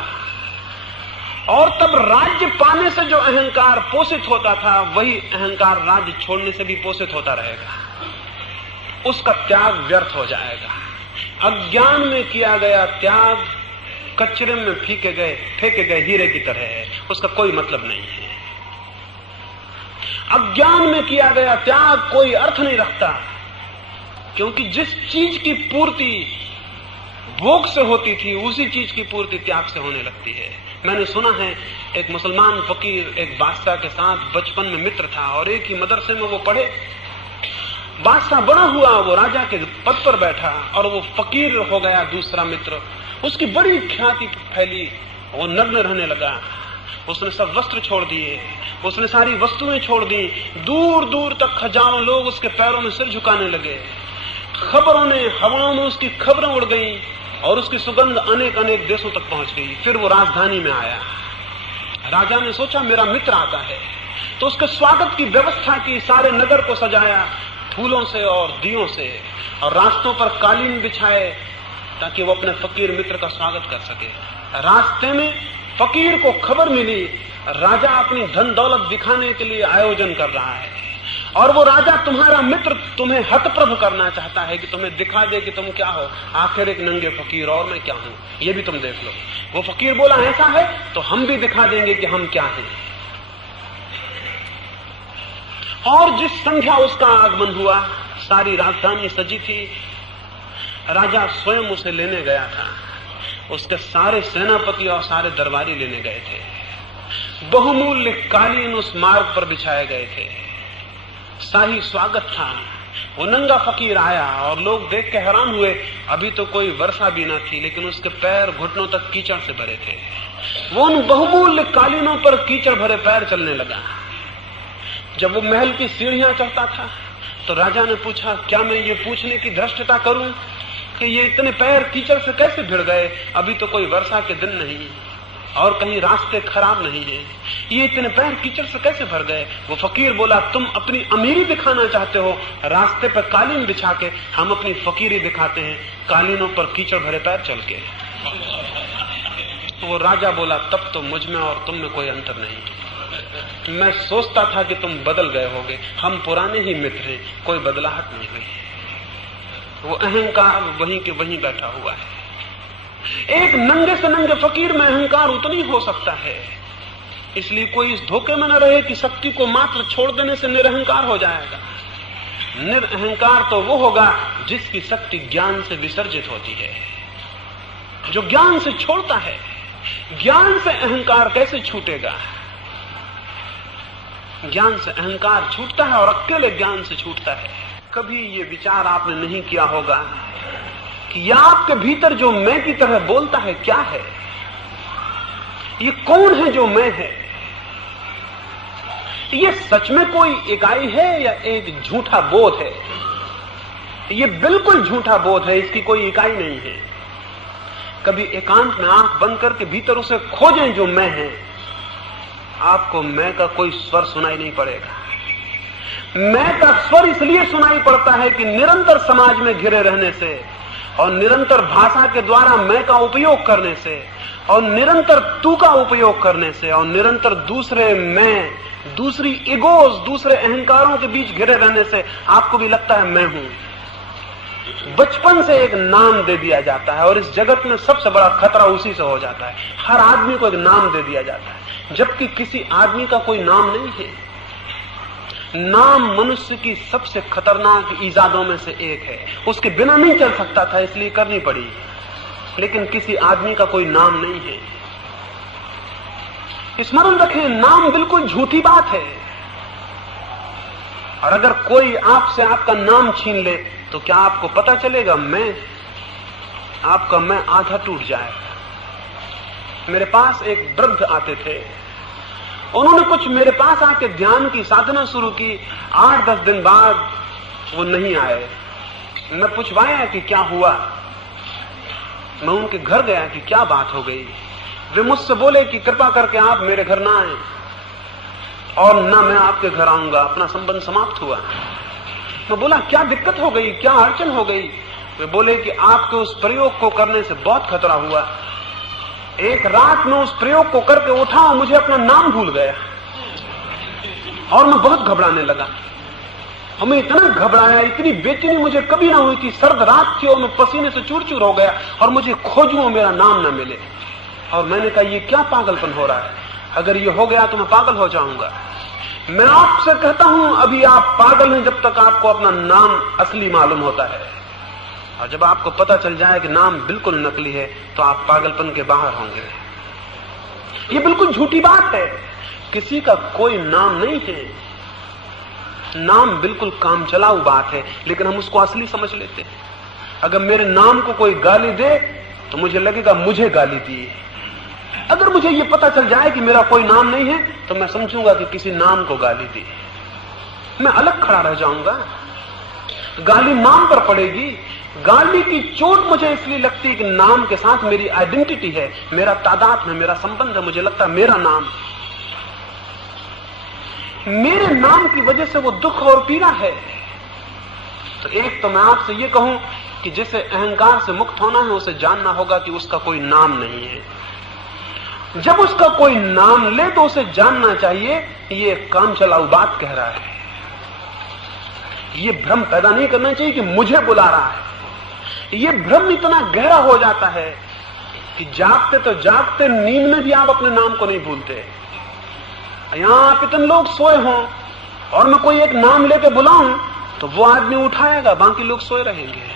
और तब राज्य पाने से जो अहंकार पोषित होता था, वही अहंकार राज्य छोड़ने से भी पोषित होता रहेगा। उसका त्याग व्यर्थ हो जाएगा। अज्ञान में किया गया त्याग कचरे में फेंके गए हीरे की तरह है, उसका कोई मतलब नहीं है। अज्ञान में किया गया त्याग कोई अर्थ नहीं रखता, क्योंकि जिस चीज की पूर्ति भोग से होती थी, उसी चीज की पूर्ति त्याग से होने लगती है। मैंने सुना है एक मुसलमान फकीर एक बादशाह के साथ बचपन में मित्र था और एक ही मदरसे में वो पढ़े। बादशाह बड़ा हुआ, वो राजा के पद पर बैठा और वो फकीर हो गया दूसरा मित्र। उसकी बड़ी ख्याति फैली, वो नग्न रहने लगा, उसने सब वस्त्र छोड़ दिए, उसने सारी वस्तुएं छोड़ दी। दूर दूर तक हजारों लोग उसके पैरों में सिर झुकाने लगे। खबरों ने, हवाओं में उसकी खबरें उड़ गई और उसकी सुगंध अनेक अनेक देशों तक पहुंच गई। फिर वो राजधानी में आया। राजा ने सोचा मेरा मित्र आता है, तो उसके स्वागत की व्यवस्था की, सारे नगर को सजाया फूलों से और दियों से, और रास्तों पर कालीन बिछाए ताकि वो अपने फकीर मित्र का स्वागत कर सके। रास्ते में फकीर को खबर मिली राजा अपनी धन दौलत दिखाने के लिए आयोजन कर रहा है, और वो राजा तुम्हारा मित्र तुम्हें हतप्रभ करना चाहता है कि तुम्हें दिखा दे कि तुम क्या हो। आखिर एक नंगे फकीर और मैं क्या हूं, ये भी तुम देख लो। वो फकीर बोला ऐसा है तो हम भी दिखा देंगे कि हम क्या हैं। और जिस संध्या उसका आगमन हुआ, सारी राजधानी सजी थी। राजा स्वयं उसे लेने गया था। उसके सारे सेनापति और सारे दरबारी लेने गए थे। बहुमूल्य कालीन उस मार्ग पर बिछाए गए थे, शाही स्वागत था। वो नंगा फकीर आया और लोग देख के हैरान हुए। अभी तो कोई वर्षा भी ना थी, लेकिन उसके पैर घुटनों तक कीचड़ से भरे थे। वो उन बहुमूल्य कालीनों पर कीचड़ भरे पैर चलने लगा। जब वो महल की सीढ़ियां चढ़ता था तो राजा ने पूछा, क्या मैं ये पूछने की धृष्टता करूं कि ये इतने पैर कीचड़ से कैसे भिड़ गए? अभी तो कोई वर्षा के दिन नहीं और कहीं रास्ते खराब नहीं है, ये इतने पैर कीचड़ से कैसे भर गए? वो फकीर बोला, तुम अपनी अमीरी दिखाना चाहते हो, रास्ते पर कालीन बिछा के, हम अपनी फकीरी दिखाते हैं कालीनों पर कीचड़ भरे पैर चल के। वो राजा बोला, तब तो मुझ में और तुम में कोई अंतर नहीं। मैं सोचता था कि तुम बदल गए होगे, हम पुराने ही मित्र हैं, कोई बदलाहट नहीं हुई। वो अहंकार वहीं के वहीं बैठा हुआ है। एक नंगे से नंगे फकीर में अहंकार उतनी हो सकता है, इसलिए कोई इस धोखे में न रहे कि शक्ति को मात्र छोड़ देने से निरअहकार हो जाएगा। निरअहकार तो वो होगा जिसकी शक्ति ज्ञान से विसर्जित होती है, जो ज्ञान से छोड़ता है। ज्ञान से अहंकार कैसे छूटेगा? ज्ञान से अहंकार छूटता है और अकेले ज्ञान से छूटता है। कभी ये विचार आपने नहीं किया होगा कि यह आपके भीतर जो मैं की तरह बोलता है क्या है? ये कौन है जो मैं है? ये सच में कोई इकाई है या एक झूठा बोध है? ये बिल्कुल झूठा बोध है, इसकी कोई इकाई नहीं है। कभी एकांत में आंख बंद करके भीतर उसे खोजें जो मैं है, आपको मैं का कोई स्वर सुनाई नहीं पड़ेगा। मैं का स्वर इसलिए सुनाई पड़ता है कि निरंतर समाज में घिरे रहने से और निरंतर भाषा के द्वारा मैं का उपयोग करने से और निरंतर तू का उपयोग करने से और निरंतर दूसरे मैं, दूसरी इगोज, दूसरे अहंकारों के बीच घिरे रहने से आपको भी लगता है मैं हूं। बचपन से एक नाम दे दिया जाता है और इस जगत में सबसे बड़ा खतरा उसी से हो जाता है। हर आदमी को एक नाम दे दिया जाता है, जबकि किसी आदमी का कोई नाम नहीं है। नाम मनुष्य की सबसे खतरनाक ईजादों में से एक है। उसके बिना नहीं चल सकता था, इसलिए करनी पड़ी, लेकिन किसी आदमी का कोई नाम नहीं है। स्मरण रखें, नाम बिल्कुल झूठी बात है। और अगर कोई आपसे आपका नाम छीन ले तो क्या आपको पता चलेगा? मैं, आपका मैं आधा टूट जाएगा। मेरे पास एक वृद्ध आते थे, उन्होंने कुछ मेरे पास आके ध्यान की साधना शुरू की। 8-10 दिन बाद वो नहीं आए। मैं पूछवाया कि क्या हुआ। मैं उनके घर गया कि क्या बात हो गई। वे मुझसे बोले कि कृपा करके आप मेरे घर ना आए और ना मैं आपके घर आऊंगा, अपना संबंध समाप्त हुआ। मैं बोला क्या दिक्कत हो गई, क्या अड़चन हो गई? वे बोले कि आपके उस प्रयोग को करने से बहुत खतरा हुआ। एक रात में उस प्रयोग को करके उठा और मुझे अपना नाम भूल गया और मैं बहुत घबराने लगा। हमें इतना घबराया, इतनी बेचैनी मुझे कभी ना हुई थी। सर्द रात थी और मैं पसीने से चूर चूर हो गया और मुझे खोजूं मेरा नाम ना मिले। और मैंने कहा ये क्या पागलपन हो रहा है? अगर ये हो गया तो मैं पागल हो जाऊंगा। मैं आपसे कहता हूं अभी आप पागल हैं जब तक आपको अपना नाम असली मालूम होता है, और जब आपको पता चल जाए कि नाम बिल्कुल नकली है तो आप पागलपन के बाहर होंगे। ये बिल्कुल झूठी बात है। किसी का कोई नाम नहीं है। नाम बिल्कुल काम चलाऊ बात है, लेकिन हम उसको असली समझ लेते हैं। अगर मेरे नाम को कोई गाली दे तो मुझे लगेगा मुझे गाली दी। अगर मुझे ये पता चल जाए कि मेरा कोई नाम नहीं है तो मैं समझूंगा कि किसी नाम को गाली दी। मैं अलग खड़ा रह जाऊंगा। गाली नाम पर पड़ेगी। गाली की चोट मुझे इसलिए लगती है कि नाम के साथ मेरी आइडेंटिटी है, मेरा तादाद है, मेरा संबंध है। मुझे लगता है मेरा नाम, मेरे नाम की वजह से वो दुख और पीड़ा है। तो एक तो मैं आपसे ये कहूं कि जिसे अहंकार से मुक्त होना है उसे जानना होगा कि उसका कोई नाम नहीं है। जब उसका कोई नाम ले तो उसे जानना चाहिए ये काम चलाऊ बात कह रहा है। ये भ्रम पैदा नहीं करना चाहिए कि मुझे बुला रहा है। ये भ्रम इतना गहरा हो जाता है कि जागते तो जागते नींद में भी आप अपने नाम को नहीं भूलते। यहां आप इतने लोग सोए हों और मैं कोई एक नाम लेके बुलाऊं तो वो आदमी उठाएगा, बाकी लोग सोए रहेंगे।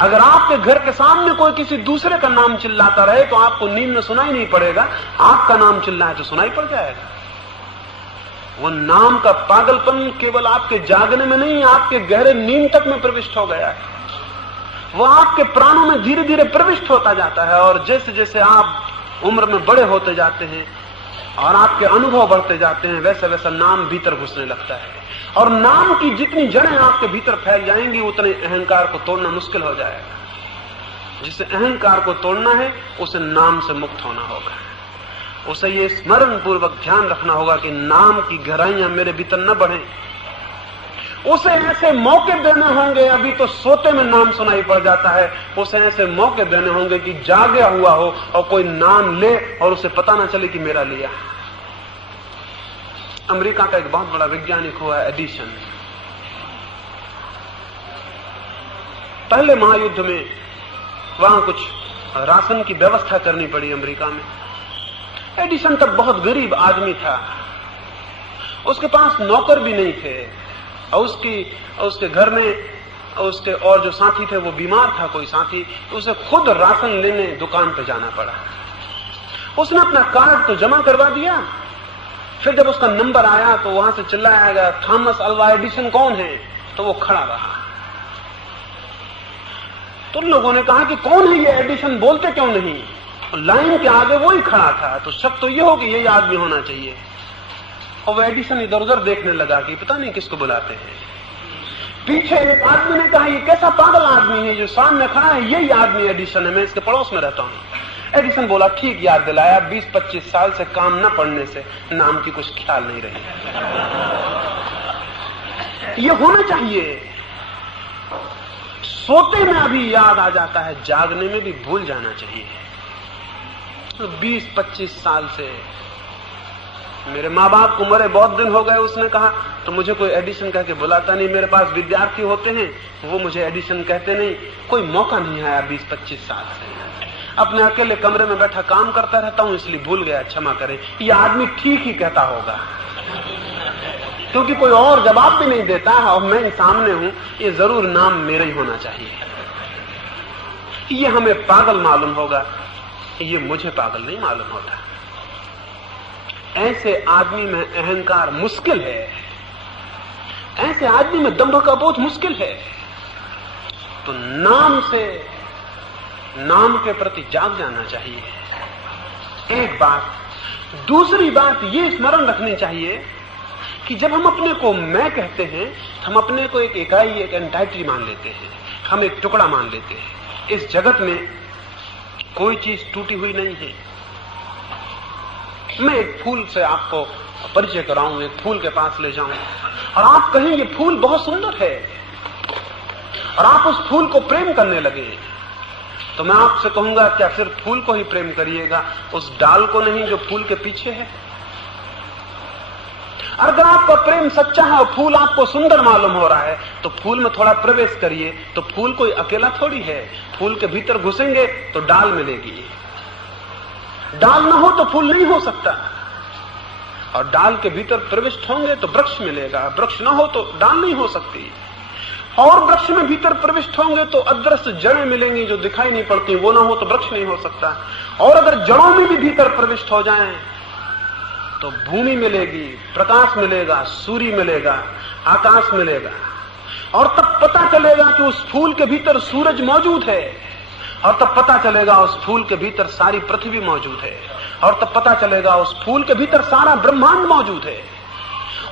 अगर आपके घर के सामने कोई किसी दूसरे का नाम चिल्लाता रहे तो आपको नींद में सुनाई नहीं पड़ेगा, आपका नाम चिल्लाए तो सुनाई पड़ जाएगा। वो नाम का पागलपन केवल आपके जागने में नहीं, आपके गहरे नींद तक में प्रविष्ट हो गया है। वो आपके प्राणों में धीरे धीरे प्रविष्ट होता जाता है, और जैसे जैसे आप उम्र में बड़े होते जाते हैं और आपके अनुभव बढ़ते जाते हैं, वैसा वैसा नाम भीतर घुसने लगता है। और नाम की जितनी जड़ें आपके भीतर फैल जाएंगी, उतने अहंकार को तोड़ना मुश्किल हो जाएगा। जिसे अहंकार को तोड़ना है उसे नाम से मुक्त होना होगा। उसे ये स्मरण पूर्वक ध्यान रखना होगा कि नाम की गहराइयां मेरे भीतर न बढ़े। उसे ऐसे मौके देने होंगे, अभी तो सोते में नाम सुनाई पड़ जाता है, उसे ऐसे मौके देने होंगे कि जागा हुआ हो और कोई नाम ले और उसे पता ना चले कि मेरा लिया। अमेरिका का एक बहुत बड़ा वैज्ञानिक हुआ एडिसन। पहले महायुद्ध में वहां कुछ राशन की व्यवस्था करनी पड़ी अमेरिका में। एडिसन तब बहुत गरीब आदमी था, उसके पास नौकर भी नहीं थे, और उसके घर में उसके और जो साथी थे वो बीमार था कोई साथी, तो उसे खुद राशन लेने दुकान पे जाना पड़ा। उसने अपना कार्ड तो जमा करवा दिया, फिर जब उसका नंबर आया तो वहां से चिल्लाया गया, थॉमस अल्वा एडिसन कौन है? तो वो खड़ा रहा। तो लोगों ने कहा कि कौन है ये एडिसन, बोलते क्यों नहीं? लाइन के आगे वो ही खड़ा था, तो शक तो ये हो कि यही आदमी होना चाहिए। और वो एडिसन इधर उधर देखने लगा कि पता नहीं किसको बुलाते हैं। पीछे एक आदमी ने कहा, ये कैसा पागल आदमी है जो सामने खड़ा है, यही आदमी एडिसन है, मैं इसके पड़ोस में रहता हूं। एडिसन बोला, ठीक याद दिलाया, 20-25 साल से काम न पड़ने से नाम की कुछ ख्याल नहीं रही। ये होना चाहिए। सोते में अभी याद आ जाता है, जागने में भी भूल जाना चाहिए। तो 20-25 साल से मेरे माँ बाप को मरे बहुत दिन हो गए। उसने कहा, तो मुझे कोई एडिसन कह के बुलाता नहीं, मेरे पास विद्यार्थी होते हैं वो मुझे एडिसन कहते नहीं, कोई मौका नहीं आया 20-25 साल से। अपने अकेले कमरे में बैठा काम करता रहता हूं, इसलिए भूल गया, क्षमा करें। ये आदमी ठीक ही कहता होगा, क्योंकि कोई और जवाब भी नहीं देता और मैं सामने हूं, ये जरूर नाम मेरा ही होना चाहिए। ये हमें पागल मालूम होगा, ये मुझे पागल नहीं मालूम होता। ऐसे आदमी में अहंकार मुश्किल है, ऐसे आदमी में दंभ का बोध मुश्किल है। तो नाम के प्रति जाग जाना चाहिए, एक बात। दूसरी बात ये स्मरण रखनी चाहिए कि जब हम अपने को मैं कहते हैं, हम अपने को एक इकाई, एक एंटाइटी मान लेते हैं, हम एक टुकड़ा मान लेते हैं। इस जगत में कोई चीज टूटी हुई नहीं है। मैं एक फूल से आपको परिचय कराऊं, एक फूल के पास ले जाऊं और आप कहें ये फूल बहुत सुंदर है, और आप उस फूल को प्रेम करने लगे, तो मैं आपसे कहूंगा, क्या सिर्फ फूल को ही प्रेम करिएगा, उस डाल को नहीं जो फूल के पीछे है? अगर आपका प्रेम सच्चा है और फूल आपको सुंदर मालूम हो रहा है, तो फूल में थोड़ा प्रवेश करिए। तो फूल कोई अकेला थोड़ी है, फूल के भीतर घुसेंगे तो डाल मिलेगी। डाल ना हो तो फूल नहीं हो सकता, और डाल के भीतर प्रविष्ट होंगे तो वृक्ष मिलेगा, वृक्ष ना हो तो डाल नहीं हो सकती। और वृक्ष में भीतर प्रविष्ट होंगे तो अदृश्य जड़ें मिलेंगी जो दिखाई नहीं पड़ती, वो ना हो तो वृक्ष नहीं हो सकता। और अगर जड़ों में भी भीतर प्रविष्ट हो जाएं तो भूमि मिलेगी, प्रकाश मिलेगा, सूर्य मिलेगा, आकाश मिलेगा। और तब पता चलेगा कि उस फूल के भीतर सूरज मौजूद है, और तब पता चलेगा उस फूल के भीतर सारी पृथ्वी मौजूद है, और तब पता चलेगा उस फूल के भीतर सारा ब्रह्मांड मौजूद है।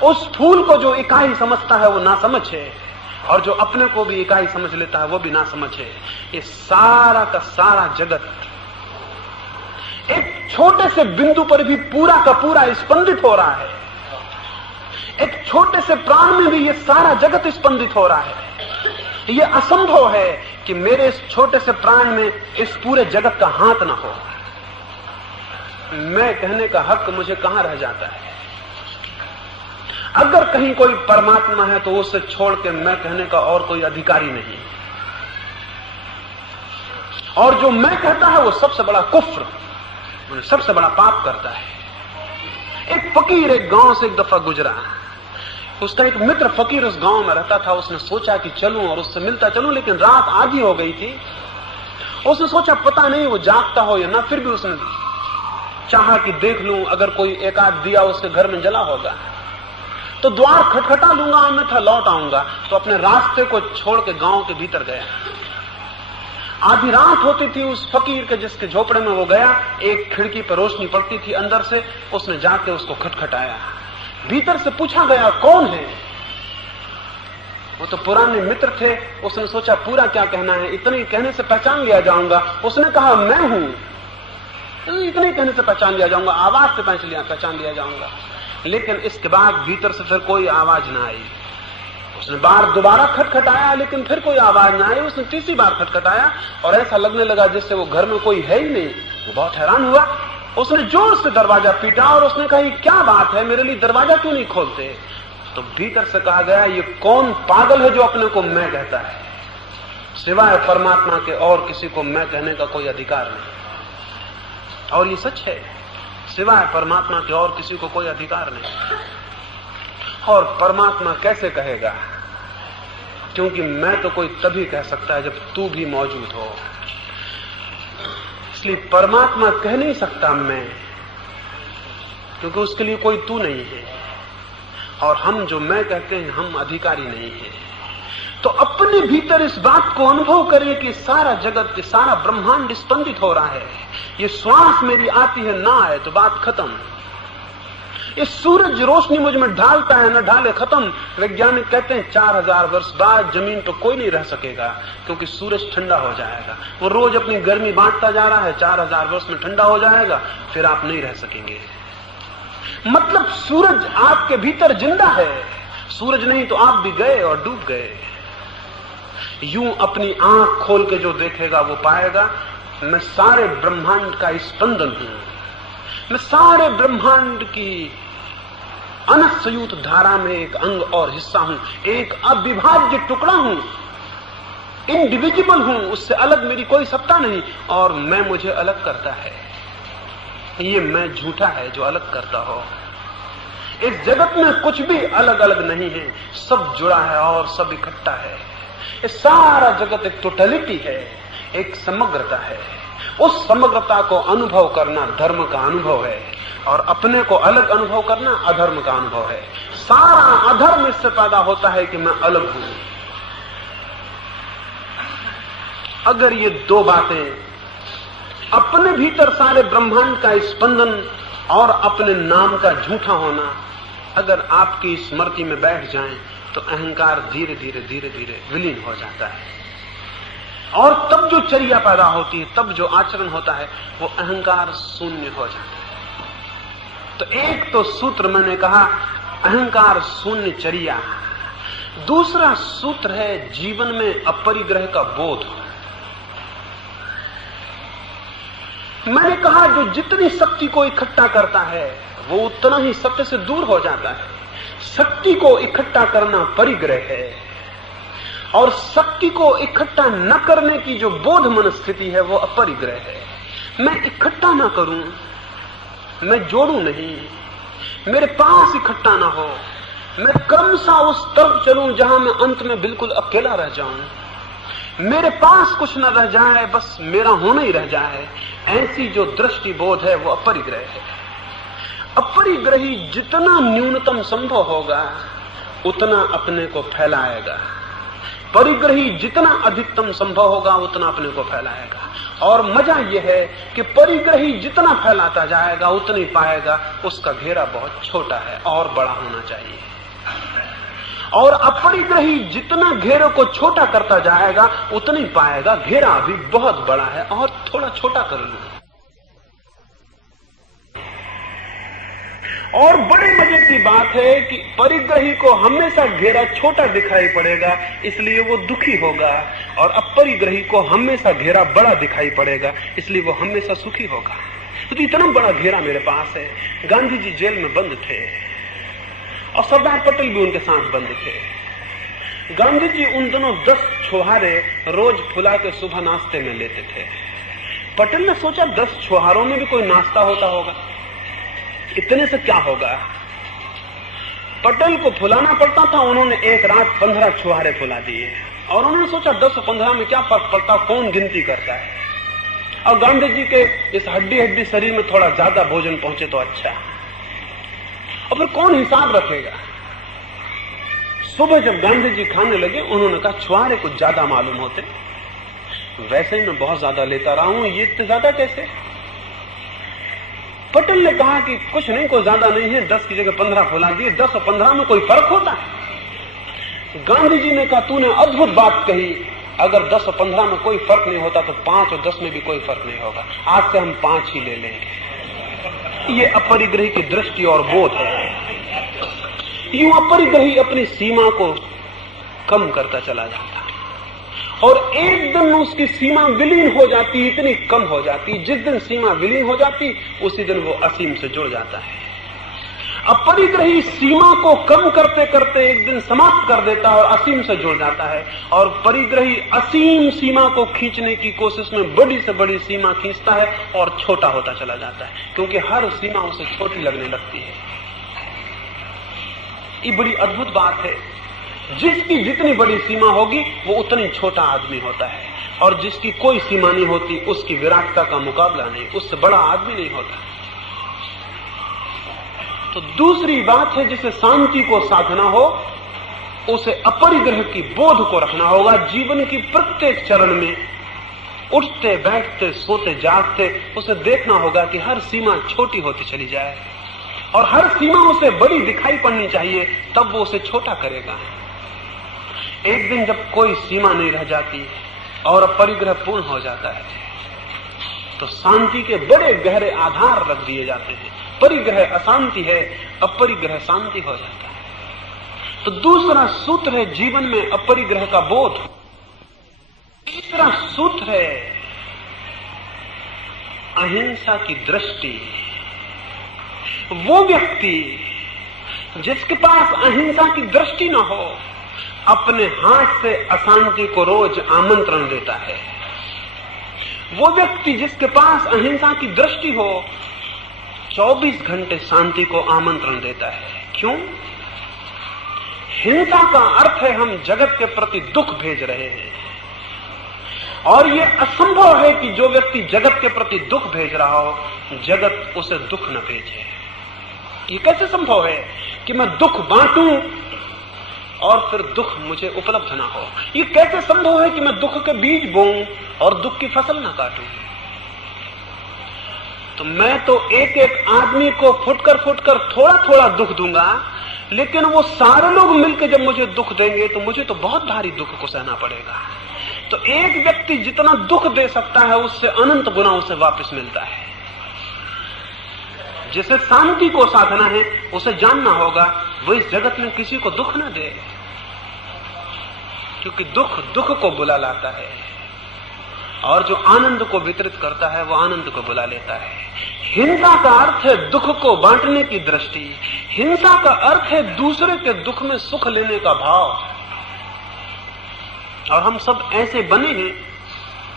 उस फूल को जो इकाई समझता है वो नासमझ है, और जो अपने को भी इकाई समझ लेता है वो भी नासमझ है। ये सारा का सारा जगत एक छोटे से बिंदु पर भी पूरा का पूरा स्पंदित हो रहा है। एक छोटे से प्राण में भी ये सारा जगत स्पंदित हो रहा है। ये असंभव है कि मेरे इस छोटे से प्राण में इस पूरे जगत का हाथ ना हो। मैं कहने का हक मुझे कहां रह जाता है? अगर कहीं कोई परमात्मा है तो उसे छोड़ के मैं कहने का और कोई अधिकारी नहीं। और जो मैं कहता है वो सबसे बड़ा कुफ्र, सबसे बड़ा पाप करता है। एक फकीर एक गांव से एक दफा गुजरा, उसका एक मित्र फकीर उस गांव में रहता था। उसने सोचा कि चलूं और उससे मिलता चलूं, लेकिन रात आधी हो गई थी। उसने सोचा पता नहीं वो जागता हो या ना, फिर भी उसने चाहा कि देख लूं, अगर कोई एक आध दिया उसके घर में जला होगा तो द्वार खटखटा लूंगा, अन्यथा लौट आऊंगा। तो अपने रास्ते को छोड़ के गांव के भीतर गया। आधी रात होती थी उस फकीर के जिसके झोपड़े में वो गया। एक खिड़की पर रोशनी पड़ती थी अंदर से। उसने जाके उसको खटखटाया। भीतर से पूछा गया कौन है। वो तो पुराने मित्र थे। उसने सोचा पूरा क्या कहना है, इतने कहने से पहचान लिया जाऊंगा। उसने कहा मैं हूं। इतने कहने से पहचान लिया जाऊंगा, आवाज से पहचान लिया जाऊंगा। लेकिन इसके बाद भीतर से फिर कोई आवाज ना आई। उसने बार दोबारा खटखटाया, लेकिन फिर कोई आवाज ना आई। उसने तीसरी बार खटखटाया और ऐसा लगने लगा जिससे वो घर में कोई है ही नहीं। वो बहुत हैरान हुआ। उसने जोर से दरवाजा पीटा और उसने कहा क्या बात है, मेरे लिए दरवाजा क्यों नहीं खोलते। तो भीतर से कहा गया ये कौन पागल है जो अपने को मैं कहता है। सिवाय परमात्मा के और किसी को मैं कहने का कोई अधिकार नहीं। और ये सच है, सिवाय परमात्मा के और किसी को कोई अधिकार नहीं। और परमात्मा कैसे कहेगा, क्योंकि मैं तो कोई तभी कह सकता है जब तू भी मौजूद हो। इसलिए परमात्मा कह नहीं सकता मैं, क्योंकि उसके लिए कोई तू नहीं है। और हम जो मैं कहते हैं हम अधिकारी नहीं है। तो अपने भीतर इस बात को अनुभव करें कि सारा जगत, सारा ब्रह्मांड स्पंदित हो रहा है। ये श्वास मेरी आती है ना आए तो बात खत्म। ये सूरज रोशनी मुझ में ढालता है न ढाले खत्म। वैज्ञानिक कहते हैं 4000 वर्ष बाद जमीन पर कोई नहीं रह सकेगा, क्योंकि सूरज ठंडा हो जाएगा। वो रोज अपनी गर्मी बांटता जा रहा है, 4000 वर्ष में ठंडा हो जाएगा, फिर आप नहीं रह सकेंगे। मतलब सूरज आपके भीतर जिंदा है। सूरज नहीं तो आप भी गए और डूब गए। यूं अपनी आंख खोल के जो देखेगा वो पाएगा मैं सारे ब्रह्मांड का स्पंदन हूं। मैं सारे ब्रह्मांड की अनसयुत धारा में एक अंग और हिस्सा हूं, एक अविभाज्य टुकड़ा हूं, इंडिविजिबल हूं। उससे अलग मेरी कोई सत्ता नहीं और मैं मुझे अलग करता है। ये मैं झूठा है जो अलग करता हो। इस जगत में कुछ भी अलग अलग नहीं है, सब जुड़ा है और सब इकट्ठा है। ये सारा जगत एक टोटलिटी है, एक समग्रता है। उस समग्रता को अनुभव करना धर्म का अनुभव है और अपने को अलग अनुभव करना अधर्म का अनुभव है। सारा अधर्म इससे पैदा होता है कि मैं अलग हूं। अगर ये दो बातें, अपने भीतर सारे ब्रह्मांड का स्पंदन और अपने नाम का झूठा होना, अगर आपकी स्मृति में बैठ जाएं तो अहंकार धीरे धीरे धीरे धीरे विलीन हो जाता है। और तब जो चर्या पैदा होती है, तब जो आचरण होता है, वो अहंकार शून्य हो जाता है। तो एक तो सूत्र मैंने कहा अहंकार शून्य चर्या। दूसरा सूत्र है जीवन में अपरिग्रह का बोध। मैंने कहा जो जितनी शक्ति को इकट्ठा करता है वो उतना ही सत्य से दूर हो जाता है। शक्ति को इकट्ठा करना परिग्रह है और शक्ति को इकट्ठा न करने की जो बोध मन स्थिति है वो अपरिग्रह है। मैं इकट्ठा ना करूं, मैं जोड़ू नहीं, मेरे पास इकट्ठा ना हो, मैं क्रमशः उस तरफ चलूं जहां मैं अंत में बिल्कुल अकेला रह जाऊं। मेरे पास कुछ न रह जाए, बस मेरा होना ही रह जाए। ऐसी जो दृष्टि बोध है वो अपरिग्रह है। अपरिग्रही जितना न्यूनतम संभव होगा उतना अपने को फैलाएगा, परिग्रही जितना अधिकतम संभव होगा उतना अपने को फैलाएगा। और मजा यह है कि परिग्रही जितना फैलाता जाएगा उतनी पाएगा उसका घेरा बहुत छोटा है और बड़ा होना चाहिए। और अपरिग्रही जितना घेरे को छोटा करता जाएगा उतनी पाएगा घेरा अभी बहुत बड़ा है और थोड़ा छोटा कर लूं। और बड़े मजे की बात है कि परिग्रही को हमेशा घेरा छोटा दिखाई पड़ेगा, इसलिए वो दुखी होगा, और अपरिग्रही को हमेशा घेरा बड़ा दिखाई पड़ेगा, इसलिए वो हमेशा सुखी होगा। तो इतना बड़ा घेरा मेरे पास है। गांधी जी जेल में बंद थे और सरदार पटेल भी उनके साथ बंद थे। गांधी जी उन दोनों 10 छुहारे रोज फुला के सुबह नाश्ते में लेते थे। पटेल ने सोचा 10 छुहारों में भी कोई नाश्ता होता होगा, इतने से क्या होगा। पटेल को फुलाना पड़ता था, उन्होंने एक रात 15 छुहारे फुला दिए और उन्होंने सोचा 10 और 15 में क्या फर्क पड़ता, कौन गिनती करता है। और गांधी जी के इस हड्डी शरीर में थोड़ा ज्यादा भोजन पहुंचे तो अच्छा है, और फिर कौन हिसाब रखेगा। सुबह जब गांधी जी खाने लगे, उन्होंने कहा छुहारे कुछ ज्यादा मालूम होते, वैसे ही मैं बहुत ज्यादा लेता रहा हूं, ये इतने ज्यादा कैसे। पटेल ने कहा कि कुछ नहीं, कोई ज्यादा नहीं है, 10 की जगह 15 फुला दिए, 10 और 15 में कोई फर्क होता है। गांधी जी ने कहा तूने अद्भुत बात कही, अगर 10 और 15 में कोई फर्क नहीं होता तो 5 और 10 में भी कोई फर्क नहीं होगा, आज से हम 5 ही ले लेंगे। ये अपरिग्रही की दृष्टि और बोध है। यूं अपरिग्रही अपनी सीमा को कम करता चला जाता है और एक दिन उसकी सीमा विलीन हो जाती, इतनी कम हो जाती, जिस दिन सीमा विलीन हो जाती उसी दिन वो असीम से जुड़ जाता है। अपरिग्रही सीमा को कम करते करते एक दिन समाप्त कर देता है और असीम से जुड़ जाता है, और परिग्रही असीम सीमा को खींचने की कोशिश में बड़ी से बड़ी सीमा खींचता है और छोटा होता चला जाता है, क्योंकि हर सीमा उसे छोटी लगने लगती है। ये बड़ी अद्भुत बात है। जिसकी जितनी बड़ी सीमा होगी वो उतनी छोटा आदमी होता है, और जिसकी कोई सीमा नहीं होती उसकी विराटता का मुकाबला नहीं, उससे बड़ा आदमी नहीं होता। तो दूसरी बात है, जिसे शांति को साधना हो उसे अपरिग्रह की बोध को रखना होगा। जीवन की प्रत्येक चरण में उठते बैठते सोते जागते उसे देखना होगा कि हर सीमा छोटी होती चली जाए और हर सीमा उसे बड़ी दिखाई पड़नी चाहिए, तब वो उसे छोटा करेगा। एक दिन जब कोई सीमा नहीं रह जाती और अपरिग्रह पूर्ण हो जाता है तो शांति के बड़े गहरे आधार रख दिए जाते हैं। परिग्रह अशांति है, अपरिग्रह शांति हो जाता है। तो दूसरा सूत्र है जीवन में अपरिग्रह का बोध। तीसरा सूत्र है अहिंसा की दृष्टि। वो व्यक्ति जिसके पास अहिंसा की दृष्टि न हो अपने हाथ से अशांति को रोज आमंत्रण देता है। वो व्यक्ति जिसके पास अहिंसा की दृष्टि हो 24 घंटे शांति को आमंत्रण देता है। क्यों? हिंसा का अर्थ है हम जगत के प्रति दुख भेज रहे हैं, और यह असंभव है कि जो व्यक्ति जगत के प्रति दुख भेज रहा हो जगत उसे दुख न भेजे। ये कैसे संभव है कि मैं दुख बांटूं और फिर दुख मुझे उपलब्ध ना हो? ये कैसे संभव है कि मैं दुख के बीज बोऊं और दुख की फसल ना काटूं? तो मैं तो एक एक आदमी को फुटकर थोड़ा थोड़ा दुख दूंगा, लेकिन वो सारे लोग मिलकर जब मुझे दुख देंगे तो मुझे तो बहुत भारी दुख को सहना पड़ेगा। तो एक व्यक्ति जितना दुख दे सकता है उससे अनंत गुना उसे वापस मिलता है। जिसे शांति को साधना है उसे जानना होगा वो इस जगत में किसी को दुख न दे, क्योंकि दुख दुख को बुला लाता है और जो आनंद को वितरित करता है वो आनंद को बुला लेता है। हिंसा का अर्थ है दुख को बांटने की दृष्टि। हिंसा का अर्थ है दूसरे के दुख में सुख लेने का भाव। और हम सब ऐसे बने हैं,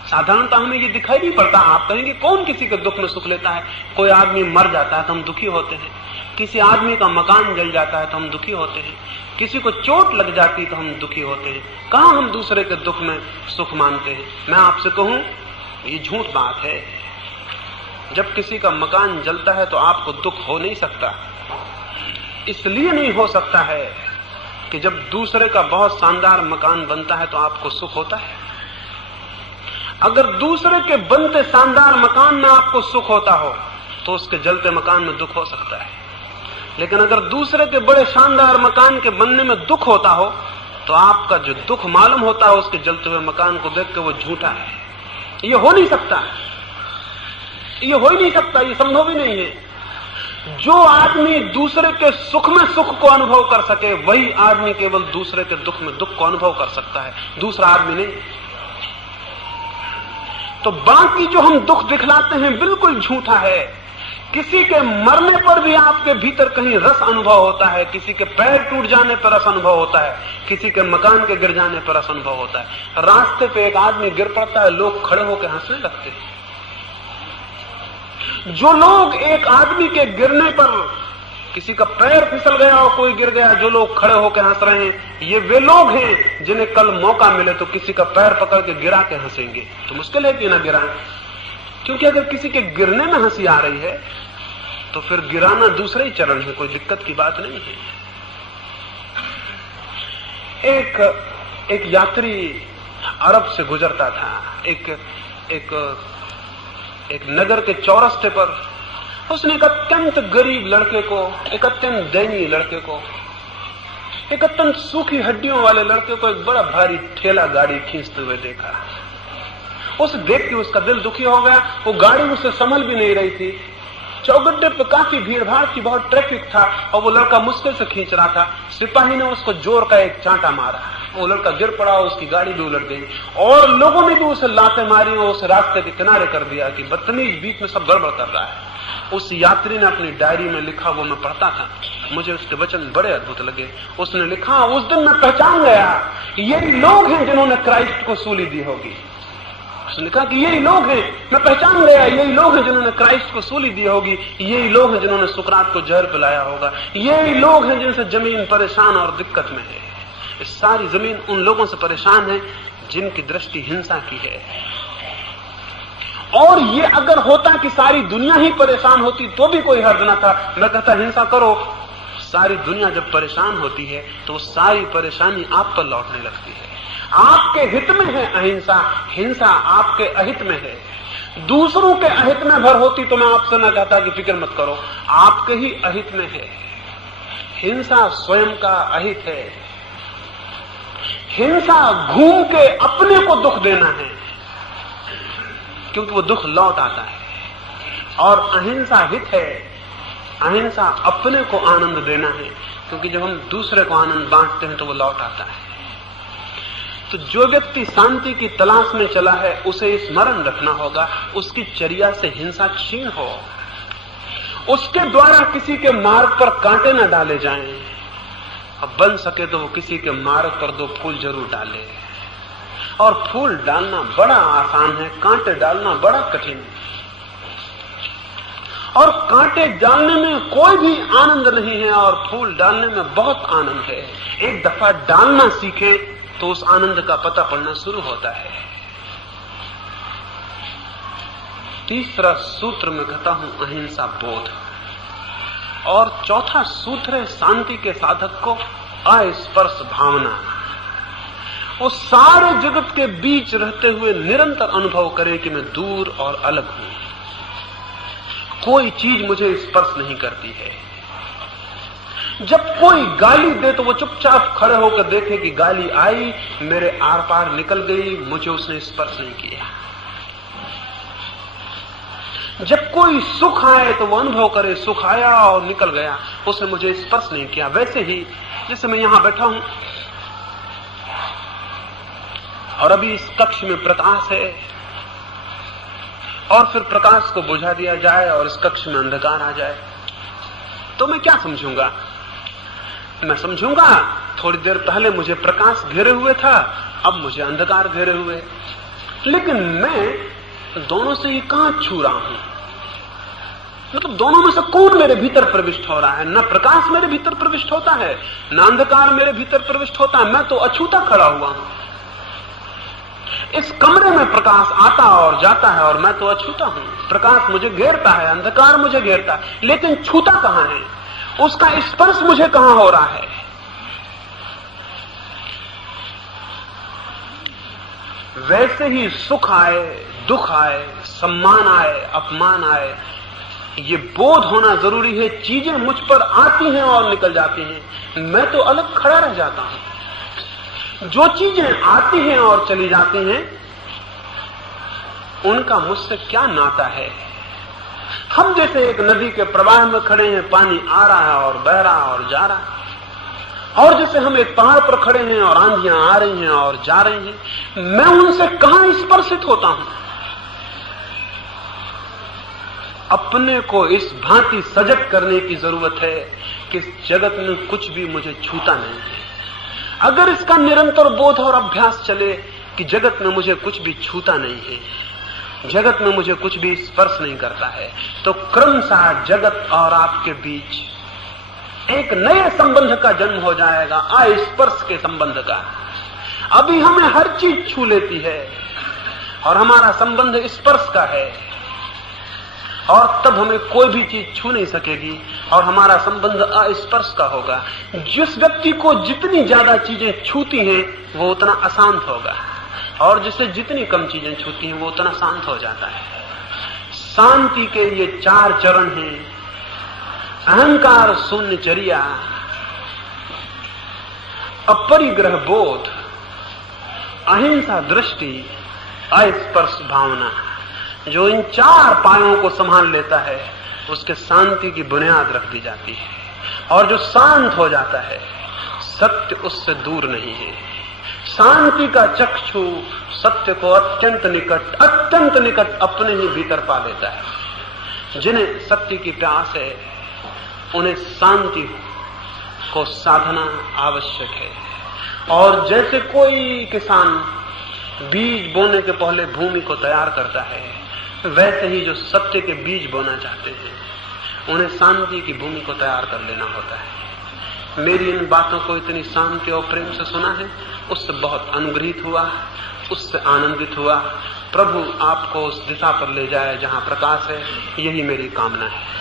साधारणतः हमें ये दिखाई नहीं पड़ता। आप कहेंगे कौन किसी के दुख में सुख लेता है? कोई आदमी मर जाता है तो हम दुखी होते हैं, किसी आदमी का मकान जल जाता है तो हम दुखी होते हैं, किसी को चोट लग जाती तो हम दुखी होते हैं। कहां हम दूसरे के दुख में सुख मानते हैं? मैं आपसे कहूं ये झूठ बात है। जब किसी का मकान जलता है तो आपको दुख हो नहीं सकता। इसलिए नहीं हो सकता है कि जब दूसरे का बहुत शानदार मकान बनता है तो आपको सुख होता है। अगर दूसरे के बनते शानदार मकान में आपको सुख होता हो तो उसके जलते मकान में दुख हो सकता है। लेकिन अगर दूसरे के बड़े शानदार मकान के बनने में दुख होता हो तो आपका जो दुख मालूम होता है उसके जलते हुए मकान को देख के वो झूठा है। ये हो नहीं सकता, ये हो ही नहीं सकता, ये संभव ही नहीं है। जो आदमी दूसरे के सुख में सुख को अनुभव कर सके वही आदमी केवल दूसरे के दुख में दुख को अनुभव कर सकता है, दूसरा आदमी नहीं। तो बाकी जो हम दुख दिखलाते हैं बिल्कुल झूठा है। किसी के मरने पर भी आपके भीतर कहीं रस अनुभव होता है, किसी के पैर टूट जाने पर रस अनुभव होता है, किसी के मकान के गिर जाने पर रस अनुभव होता है। रास्ते पे एक आदमी गिर पड़ता है, लोग खड़े होकर हंसने लगते हैं। जो लोग एक आदमी के गिरने पर किसी का पैर फिसल गया और कोई गिर गया, जो लोग खड़े होकर हंस रहे हैं ये वे लोग हैं जिन्हें कल मौका मिले तो किसी का पैर पकड़ के गिरा के हंसेंगे। तो मुश्किल है कि ना गिराएं, क्योंकि अगर किसी के गिरने में हंसी आ रही है तो फिर गिराना दूसरे ही चरण है, कोई दिक्कत की बात नहीं है। एक यात्री अरब से गुजरता था, एक नगर के चौरस्ते पर उसने एक अत्यंत गरीब लड़के को, एक अत्यंत दयनीय लड़के को, एक अत्यंत सूखी हड्डियों वाले लड़के को एक बड़ा भारी ठेला गाड़ी खींचते हुए देखा। उस देख के उसका दिल दुखी हो गया। वो गाड़ी उससे संभल भी नहीं रही थी, चौगड्डे पे काफी भीड़ भाड़ थी, बहुत ट्रैफिक था और वो लड़का मुश्किल से खींच रहा था। सिपाही ने उसको जोर का एक चांटा मारा, वो लड़का गिर पड़ा, उसकी गाड़ी भी उलट गई और लोगों ने भी उसे लातें मारी और उसे रास्ते के किनारे कर दिया कि बदतमीज बीच में सब गड़बड़ कर रहा है। उस यात्री ने अपनी डायरी में लिखा, वो मैं पढ़ता था, मुझे उसके वचन बड़े अद्भुत लगे। उसने लिखा, उस दिन मैं पहचान गया यही लोग हैं जिन्होंने क्राइस्ट को सूली दी होगी। उसने कहा कि यही लोग हैं, मैं पहचान गया यही लोग हैं जिन्होंने क्राइस्ट को सूली दी होगी, यही लोग हैं जिन्होंने सुकरात को जहर पिलाया होगा, यही लोग हैं जिनसे जमीन परेशान और दिक्कत में है। इस सारी जमीन उन लोगों से परेशान है जिनकी दृष्टि हिंसा की है। और ये अगर होता कि सारी दुनिया ही परेशान होती तो भी कोई हर्ज न था। मैं कहता हिंसा करो, सारी दुनिया जब परेशान होती है तो सारी परेशानी आप पर लौटने लगती है। आपके हित में है अहिंसा, हिंसा आपके अहित में है। दूसरों के अहित में भर होती तो मैं आपसे न कहता कि फिक्र मत करो, आपके ही अहित में है। हिंसा स्वयं का अहित है। हिंसा घूम के अपने को दुख देना है, क्योंकि वो दुख लौट आता है। और अहिंसा हित है, अहिंसा अपने को आनंद देना है, क्योंकि जब हम दूसरे को आनंद बांटते हैं तो वो लौट आता है। तो जो व्यक्ति शांति की तलाश में चला है उसे स्मरण रखना होगा उसकी चर्या से हिंसा क्षीण हो, उसके द्वारा किसी के मार्ग पर कांटे न डाले जाएं। अब बन सके तो वो किसी के मार्ग पर 2 फूल जरूर डाले। और फूल डालना बड़ा आसान है, कांटे डालना बड़ा कठिन है। और कांटे डालने में कोई भी आनंद नहीं है और फूल डालने में बहुत आनंद है। एक दफा डालना सीखे तो उस आनंद का पता पड़ना शुरू होता है। तीसरा सूत्र में कहता हूं अहिंसा बोध, और चौथा सूत्र है शांति के साधक को अस्पर्श भावना। वो सारे जगत के बीच रहते हुए निरंतर अनुभव करे कि मैं दूर और अलग हूं, कोई चीज मुझे स्पर्श नहीं करती है। जब कोई गाली दे तो वो चुपचाप खड़े होकर देखे कि गाली आई, मेरे आर पार निकल गई, मुझे उसने स्पर्श नहीं किया। जब कोई सुख आए तो वो अनुभव करे सुख आया और निकल गया, उसने मुझे स्पर्श नहीं किया। वैसे ही जैसे मैं यहां बैठा हूं और अभी इस कक्ष में प्रकाश है और फिर प्रकाश को बुझा दिया जाए और इस कक्ष में अंधकार आ जाए, तो मैं क्या समझूंगा? मैं समझूंगा थोड़ी देर पहले मुझे प्रकाश घेरे हुए था, अब मुझे अंधकार घेरे हुए। लेकिन मैं दोनों से ये कहां छू रहा हूं? मतलब दोनों में से कौन मेरे भीतर प्रविष्ट हो रहा है? न प्रकाश मेरे भीतर प्रविष्ट होता है, न अंधकार मेरे भीतर प्रविष्ट होता है। मैं तो अछूता खड़ा हुआ हूं। इस कमरे में प्रकाश आता और जाता है और मैं तो अछूता हूं। प्रकाश मुझे घेरता है, अंधकार मुझे घेरता है, लेकिन छूता कहां है? उसका स्पर्श मुझे कहां हो रहा है? वैसे ही सुख आए, दुख आए, सम्मान आए, अपमान आए, ये बोध होना जरूरी है। चीजें मुझ पर आती हैं और निकल जाती हैं, मैं तो अलग खड़ा रह जाता हूं। जो चीजें आती हैं और चली जाती हैं उनका मुझसे क्या नाता है? हम जैसे एक नदी के प्रवाह में खड़े हैं, पानी आ रहा है और बह रहा है और जा रहा है, और जैसे हम एक पहाड़ पर खड़े हैं और आंधियां आ रही हैं और जा रही हैं, मैं उनसे कहां स्पर्शित होता हूं? अपने को इस भांति सजग करने की जरूरत है कि इस जगत में कुछ भी मुझे छूता नहीं है। अगर इसका निरंतर बोध और अभ्यास चले कि जगत में मुझे कुछ भी छूता नहीं है, जगत में मुझे कुछ भी स्पर्श नहीं करता है, तो क्रमशः जगत और आपके बीच एक नए संबंध का जन्म हो जाएगा, अस्पर्श के संबंध का। अभी हमें हर चीज छू लेती है और हमारा संबंध स्पर्श का है, और तब हमें कोई भी चीज छू नहीं सकेगी और हमारा संबंध अस्पर्श का होगा। जिस व्यक्ति को जितनी ज्यादा चीजें छूती हैं वो उतना अशांत होगा, और जिसे जितनी कम चीजें छूती हैं वो उतना शांत हो जाता है। शांति के ये 4 चरण हैं: अहंकार शून्यचर्या, अपरिग्रह बोध, अहिंसा दृष्टि, अस्पर्श भावना। जो इन 4 पायों को संभाल लेता है उसके शांति की बुनियाद रख दी जाती है, और जो शांत हो जाता है सत्य उससे दूर नहीं है। शांति का चक्षु सत्य को अत्यंत निकट अपने ही भीतर पा लेता है। जिन्हें सत्य की प्यास है उन्हें शांति को साधना आवश्यक है। और जैसे कोई किसान बीज बोने के पहले भूमि को तैयार करता है, वैसे ही जो सत्य के बीज बोना चाहते हैं उन्हें शांति की भूमि को तैयार कर लेना होता है। मेरी इन बातों को इतनी शांति और प्रेम से सुना है, उससे बहुत अनुग्रहित हुआ, उससे आनंदित हुआ। प्रभु आपको उस दिशा पर ले जाए जहां प्रकाश है, यही मेरी कामना है।